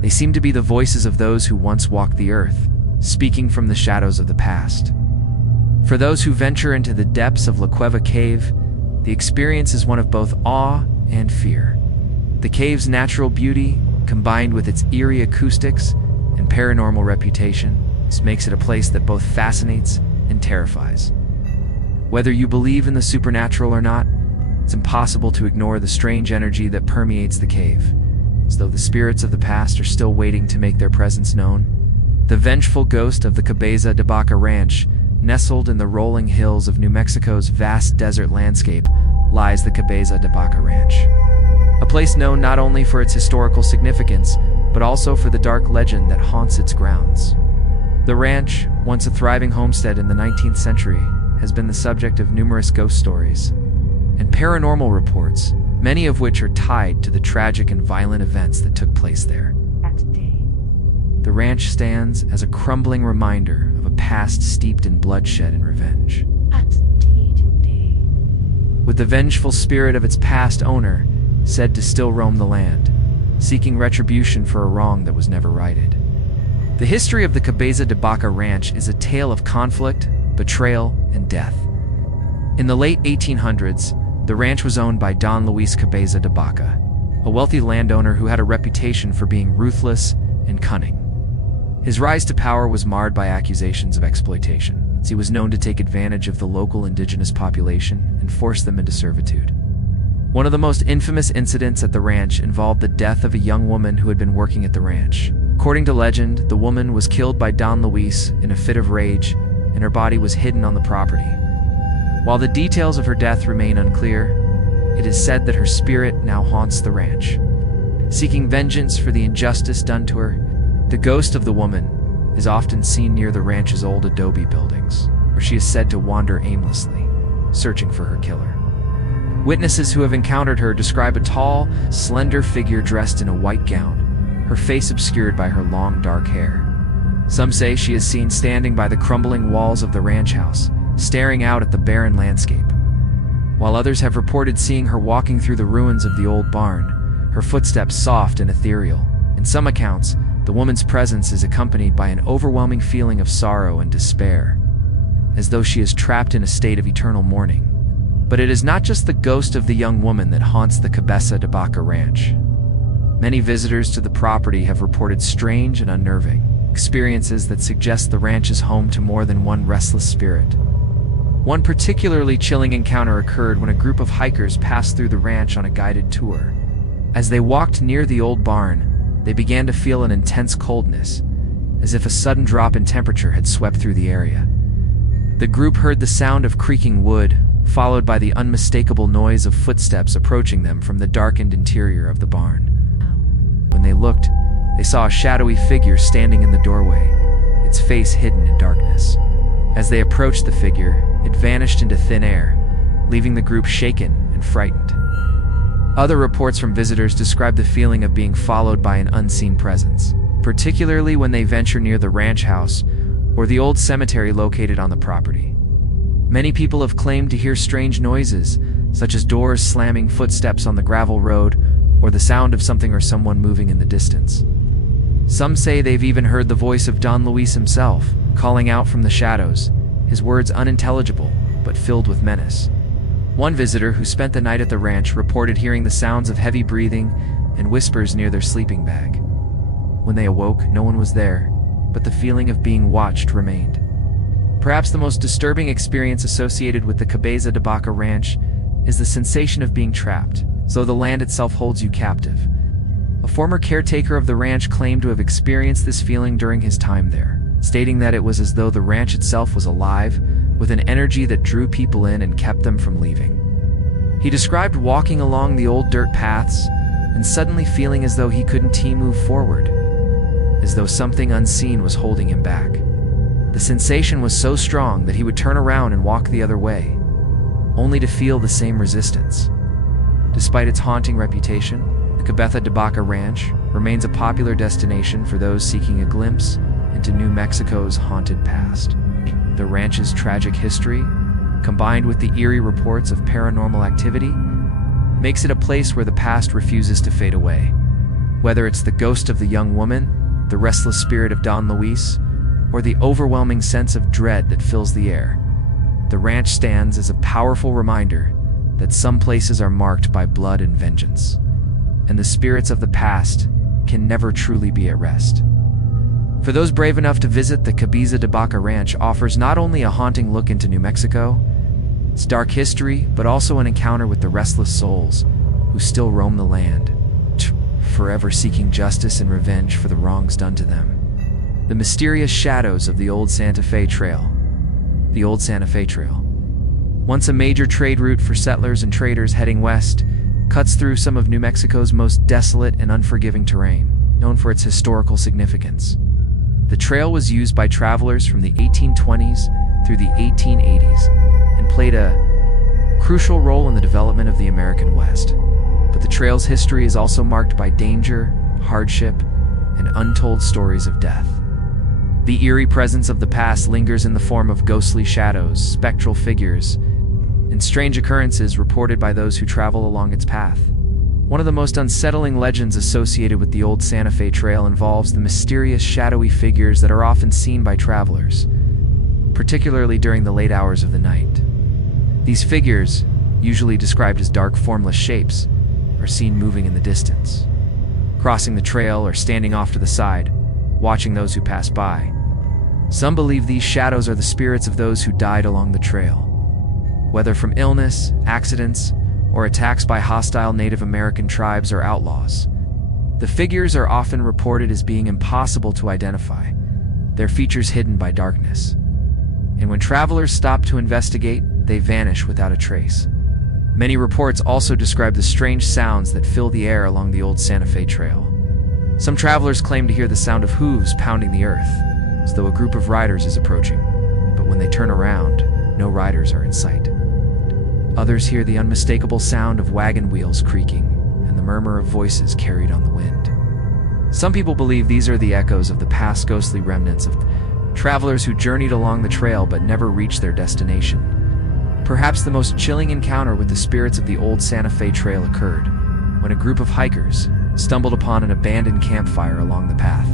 They seem to be the voices of those who once walked the earth, speaking from the shadows of the past. For those who venture into the depths of La Cueva Cave, the experience is one of both awe and fear. The cave's natural beauty, combined with its eerie acoustics and paranormal reputation, makes it a place that both fascinates and terrifies. Whether you believe in the supernatural or not, it's impossible to ignore the strange energy that permeates the cave, as though the spirits of the past are still waiting to make their presence known. The vengeful ghost of the Cabeza de Vaca Ranch, nestled in the rolling hills of New Mexico's vast desert landscape, lies the Cabeza de Vaca Ranch. A place known not only for its historical significance, but also for the dark legend that haunts its grounds. The ranch, once a thriving homestead in the 19th century, has been the subject of numerous ghost stories and paranormal reports, many of which are tied to the tragic and violent events that took place there. The ranch stands as a crumbling reminder of a past steeped in bloodshed and revenge. With the vengeful spirit of its past owner said to still roam the land, seeking retribution for a wrong that was never righted. The history of the Cabeza de Vaca Ranch is a tale of conflict, betrayal, and death. In the late 1800s, the ranch was owned by Don Luis Cabeza de Vaca, a wealthy landowner who had a reputation for being ruthless and cunning. His rise to power was marred by accusations of exploitation, as he was known to take advantage of the local indigenous population and force them into servitude. One of the most infamous incidents at the ranch involved the death of a young woman who had been working at the ranch. According to legend, the woman was killed by Don Luis in a fit of rage, and her body was hidden on the property. While the details of her death remain unclear, it is said that her spirit now haunts the ranch. Seeking vengeance for the injustice done to her, the ghost of the woman is often seen near the ranch's old adobe buildings, where she is said to wander aimlessly, searching for her killer. Witnesses who have encountered her describe a tall, slender figure dressed in a white gown, her face obscured by her long, dark hair. Some say she is seen standing by the crumbling walls of the ranch house, staring out at the barren landscape. While others have reported seeing her walking through the ruins of the old barn, her footsteps soft and ethereal. In some accounts, the woman's presence is accompanied by an overwhelming feeling of sorrow and despair, as though she is trapped in a state of eternal mourning. But it is not just the ghost of the young woman that haunts the Cabeza de Vaca Ranch. Many visitors to the property have reported strange and unnerving experiences that suggest the ranch is home to more than one restless spirit. One particularly chilling encounter occurred when a group of hikers passed through the ranch on a guided tour. As they walked near the old barn, they began to feel an intense coldness, as if a sudden drop in temperature had swept through the area. The group heard the sound of creaking wood, followed by the unmistakable noise of footsteps approaching them from the darkened interior of the barn. When they looked, they saw a shadowy figure standing in the doorway, its face hidden in darkness. As they approached the figure, it vanished into thin air, leaving the group shaken and frightened. Other reports from visitors describe the feeling of being followed by an unseen presence, particularly when they venture near the ranch house or the old cemetery located on the property. Many people have claimed to hear strange noises, such as doors slamming, footsteps on the gravel road, or the sound of something or someone moving in the distance. Some say they've even heard the voice of Don Luis himself, calling out from the shadows, his words unintelligible, but filled with menace. One visitor who spent the night at the ranch reported hearing the sounds of heavy breathing and whispers near their sleeping bag. When they awoke, no one was there, but the feeling of being watched remained. Perhaps the most disturbing experience associated with the Cabeza de Vaca Ranch is the sensation of being trapped, as though the land itself holds you captive. A former caretaker of the ranch claimed to have experienced this feeling during his time there, stating that it was as though the ranch itself was alive, with an energy that drew people in and kept them from leaving. He described walking along the old dirt paths and suddenly feeling as though he couldn't move forward, as though something unseen was holding him back. The sensation was so strong that he would turn around and walk the other way, only to feel the same resistance. Despite its haunting reputation, the Cabeza de Vaca Ranch remains a popular destination for those seeking a glimpse into New Mexico's haunted past. The ranch's tragic history, combined with the eerie reports of paranormal activity, makes it a place where the past refuses to fade away. Whether it's the ghost of the young woman, the restless spirit of Don Luis, or the overwhelming sense of dread that fills the air, the ranch stands as a powerful reminder that some places are marked by blood and vengeance, and the spirits of the past can never truly be at rest. For those brave enough to visit, the Cabeza de Vaca Ranch offers not only a haunting look into New Mexico, its dark history, but also an encounter with the restless souls who still roam the land, forever seeking justice and revenge for the wrongs done to them. The mysterious shadows of the Old Santa Fe Trail. The Old Santa Fe Trail, once a major trade route for settlers and traders heading west, cuts through some of New Mexico's most desolate and unforgiving terrain, known for its historical significance. The trail was used by travelers from the 1820s through the 1880s and played a crucial role in the development of the American West. But the trail's history is also marked by danger, hardship, and untold stories of death. The eerie presence of the past lingers in the form of ghostly shadows, spectral figures, and strange occurrences reported by those who travel along its path. One of the most unsettling legends associated with the Old Santa Fe Trail involves the mysterious shadowy figures that are often seen by travelers, particularly during the late hours of the night. These figures, usually described as dark, formless shapes, are seen moving in the distance, crossing the trail or standing off to the side, watching those who pass by. Some believe these shadows are the spirits of those who died along the trail, whether from illness, accidents, or attacks by hostile Native American tribes or outlaws. The figures are often reported as being impossible to identify, their features hidden by darkness. And when travelers stop to investigate, they vanish without a trace. Many reports also describe the strange sounds that fill the air along the Old Santa Fe Trail. Some travelers claim to hear the sound of hooves pounding the earth, as though a group of riders is approaching. But when they turn around, no riders are in sight. Others hear the unmistakable sound of wagon wheels creaking and the murmur of voices carried on the wind. Some people believe these are the echoes of the past ghostly remnants of travelers who journeyed along the trail but never reached their destination. Perhaps the most chilling encounter with the spirits of the Old Santa Fe Trail occurred when a group of hikers stumbled upon an abandoned campfire along the path.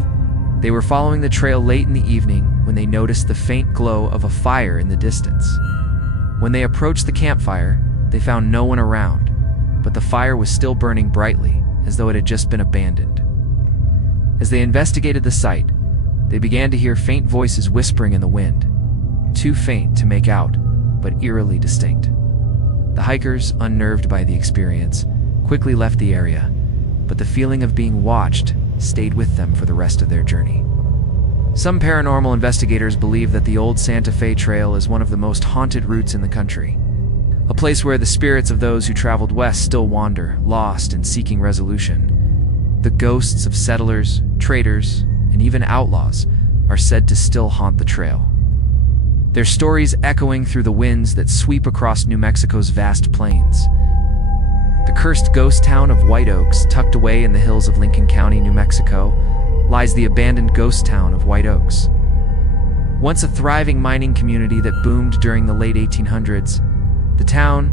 They were following the trail late in the evening when they noticed the faint glow of a fire in the distance. When they approached the campfire, they found no one around, but the fire was still burning brightly, as though it had just been abandoned. As they investigated the site, they began to hear faint voices whispering in the wind, too faint to make out, but eerily distinct. The hikers, unnerved by the experience, quickly left the area, but the feeling of being watched stayed with them for the rest of their journey. Some paranormal investigators believe that the Old Santa Fe Trail is one of the most haunted routes in the country, a place where the spirits of those who traveled west still wander, lost and seeking resolution. The ghosts of settlers, traders, and even outlaws are said to still haunt the trail, their stories echoing through the winds that sweep across New Mexico's vast plains. The cursed ghost town of White Oaks, tucked away in the hills of Lincoln County, New Mexico, lies the abandoned ghost town of White Oaks. Once a thriving mining community that boomed during the late 1800s, the town,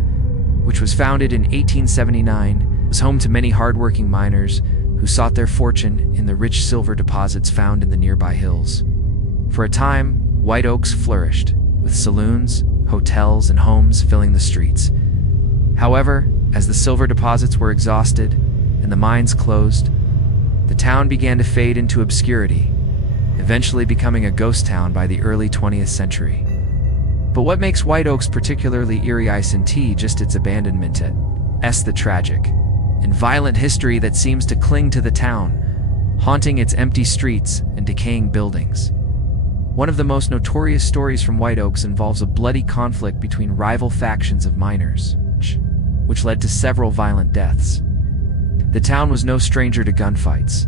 which was founded in 1879, was home to many hardworking miners who sought their fortune in the rich silver deposits found in the nearby hills. For a time, White Oaks flourished, with saloons, hotels, and homes filling the streets. However, as the silver deposits were exhausted and the mines closed, the town began to fade into obscurity, eventually becoming a ghost town by the early 20th century. But what makes White Oaks particularly eerie isn't just its abandonment, it's the tragic and violent history that seems to cling to the town, haunting its empty streets and decaying buildings. One of the most notorious stories from White Oaks involves a bloody conflict between rival factions of miners, which led to several violent deaths. The town was no stranger to gunfights,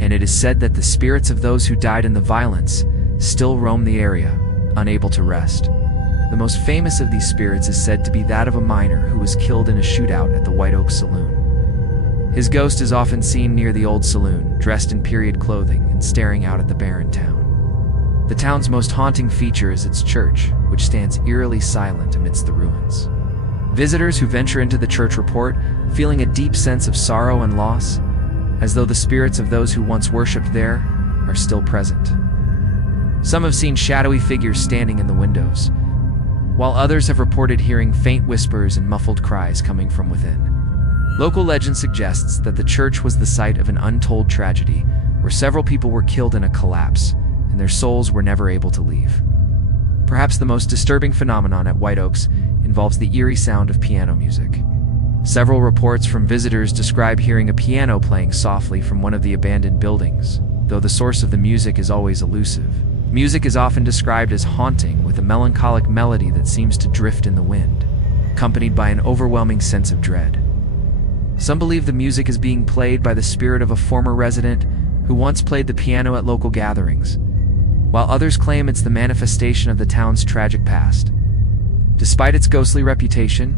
and it is said that the spirits of those who died in the violence still roam the area, unable to rest. The most famous of these spirits is said to be that of a miner who was killed in a shootout at the White Oak Saloon. His ghost is often seen near the old saloon, dressed in period clothing and staring out at the barren town. The town's most haunting feature is its church, which stands eerily silent amidst the ruins. Visitors who venture into the church report feeling a deep sense of sorrow and loss, as though the spirits of those who once worshipped there are still present. Some have seen shadowy figures standing in the windows, while others have reported hearing faint whispers and muffled cries coming from within. Local legend suggests that the church was the site of an untold tragedy where several people were killed in a collapse and their souls were never able to leave. Perhaps the most disturbing phenomenon at White Oaks involves the eerie sound of piano music. Several reports from visitors describe hearing a piano playing softly from one of the abandoned buildings, though the source of the music is always elusive. Music is often described as haunting, with a melancholic melody that seems to drift in the wind, accompanied by an overwhelming sense of dread. Some believe the music is being played by the spirit of a former resident who once played the piano at local gatherings, while others claim it's the manifestation of the town's tragic past. Despite its ghostly reputation,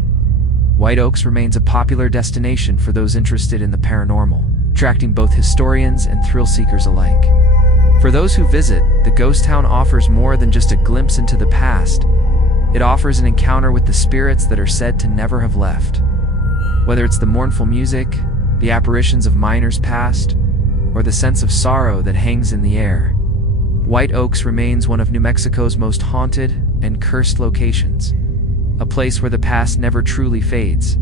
White Oaks remains a popular destination for those interested in the paranormal, attracting both historians and thrill-seekers alike. For those who visit, the ghost town offers more than just a glimpse into the past. It offers an encounter with the spirits that are said to never have left. Whether it's the mournful music, the apparitions of miners past, or the sense of sorrow that hangs in the air, White Oaks remains one of New Mexico's most haunted and cursed locations, a place where the past never truly fades.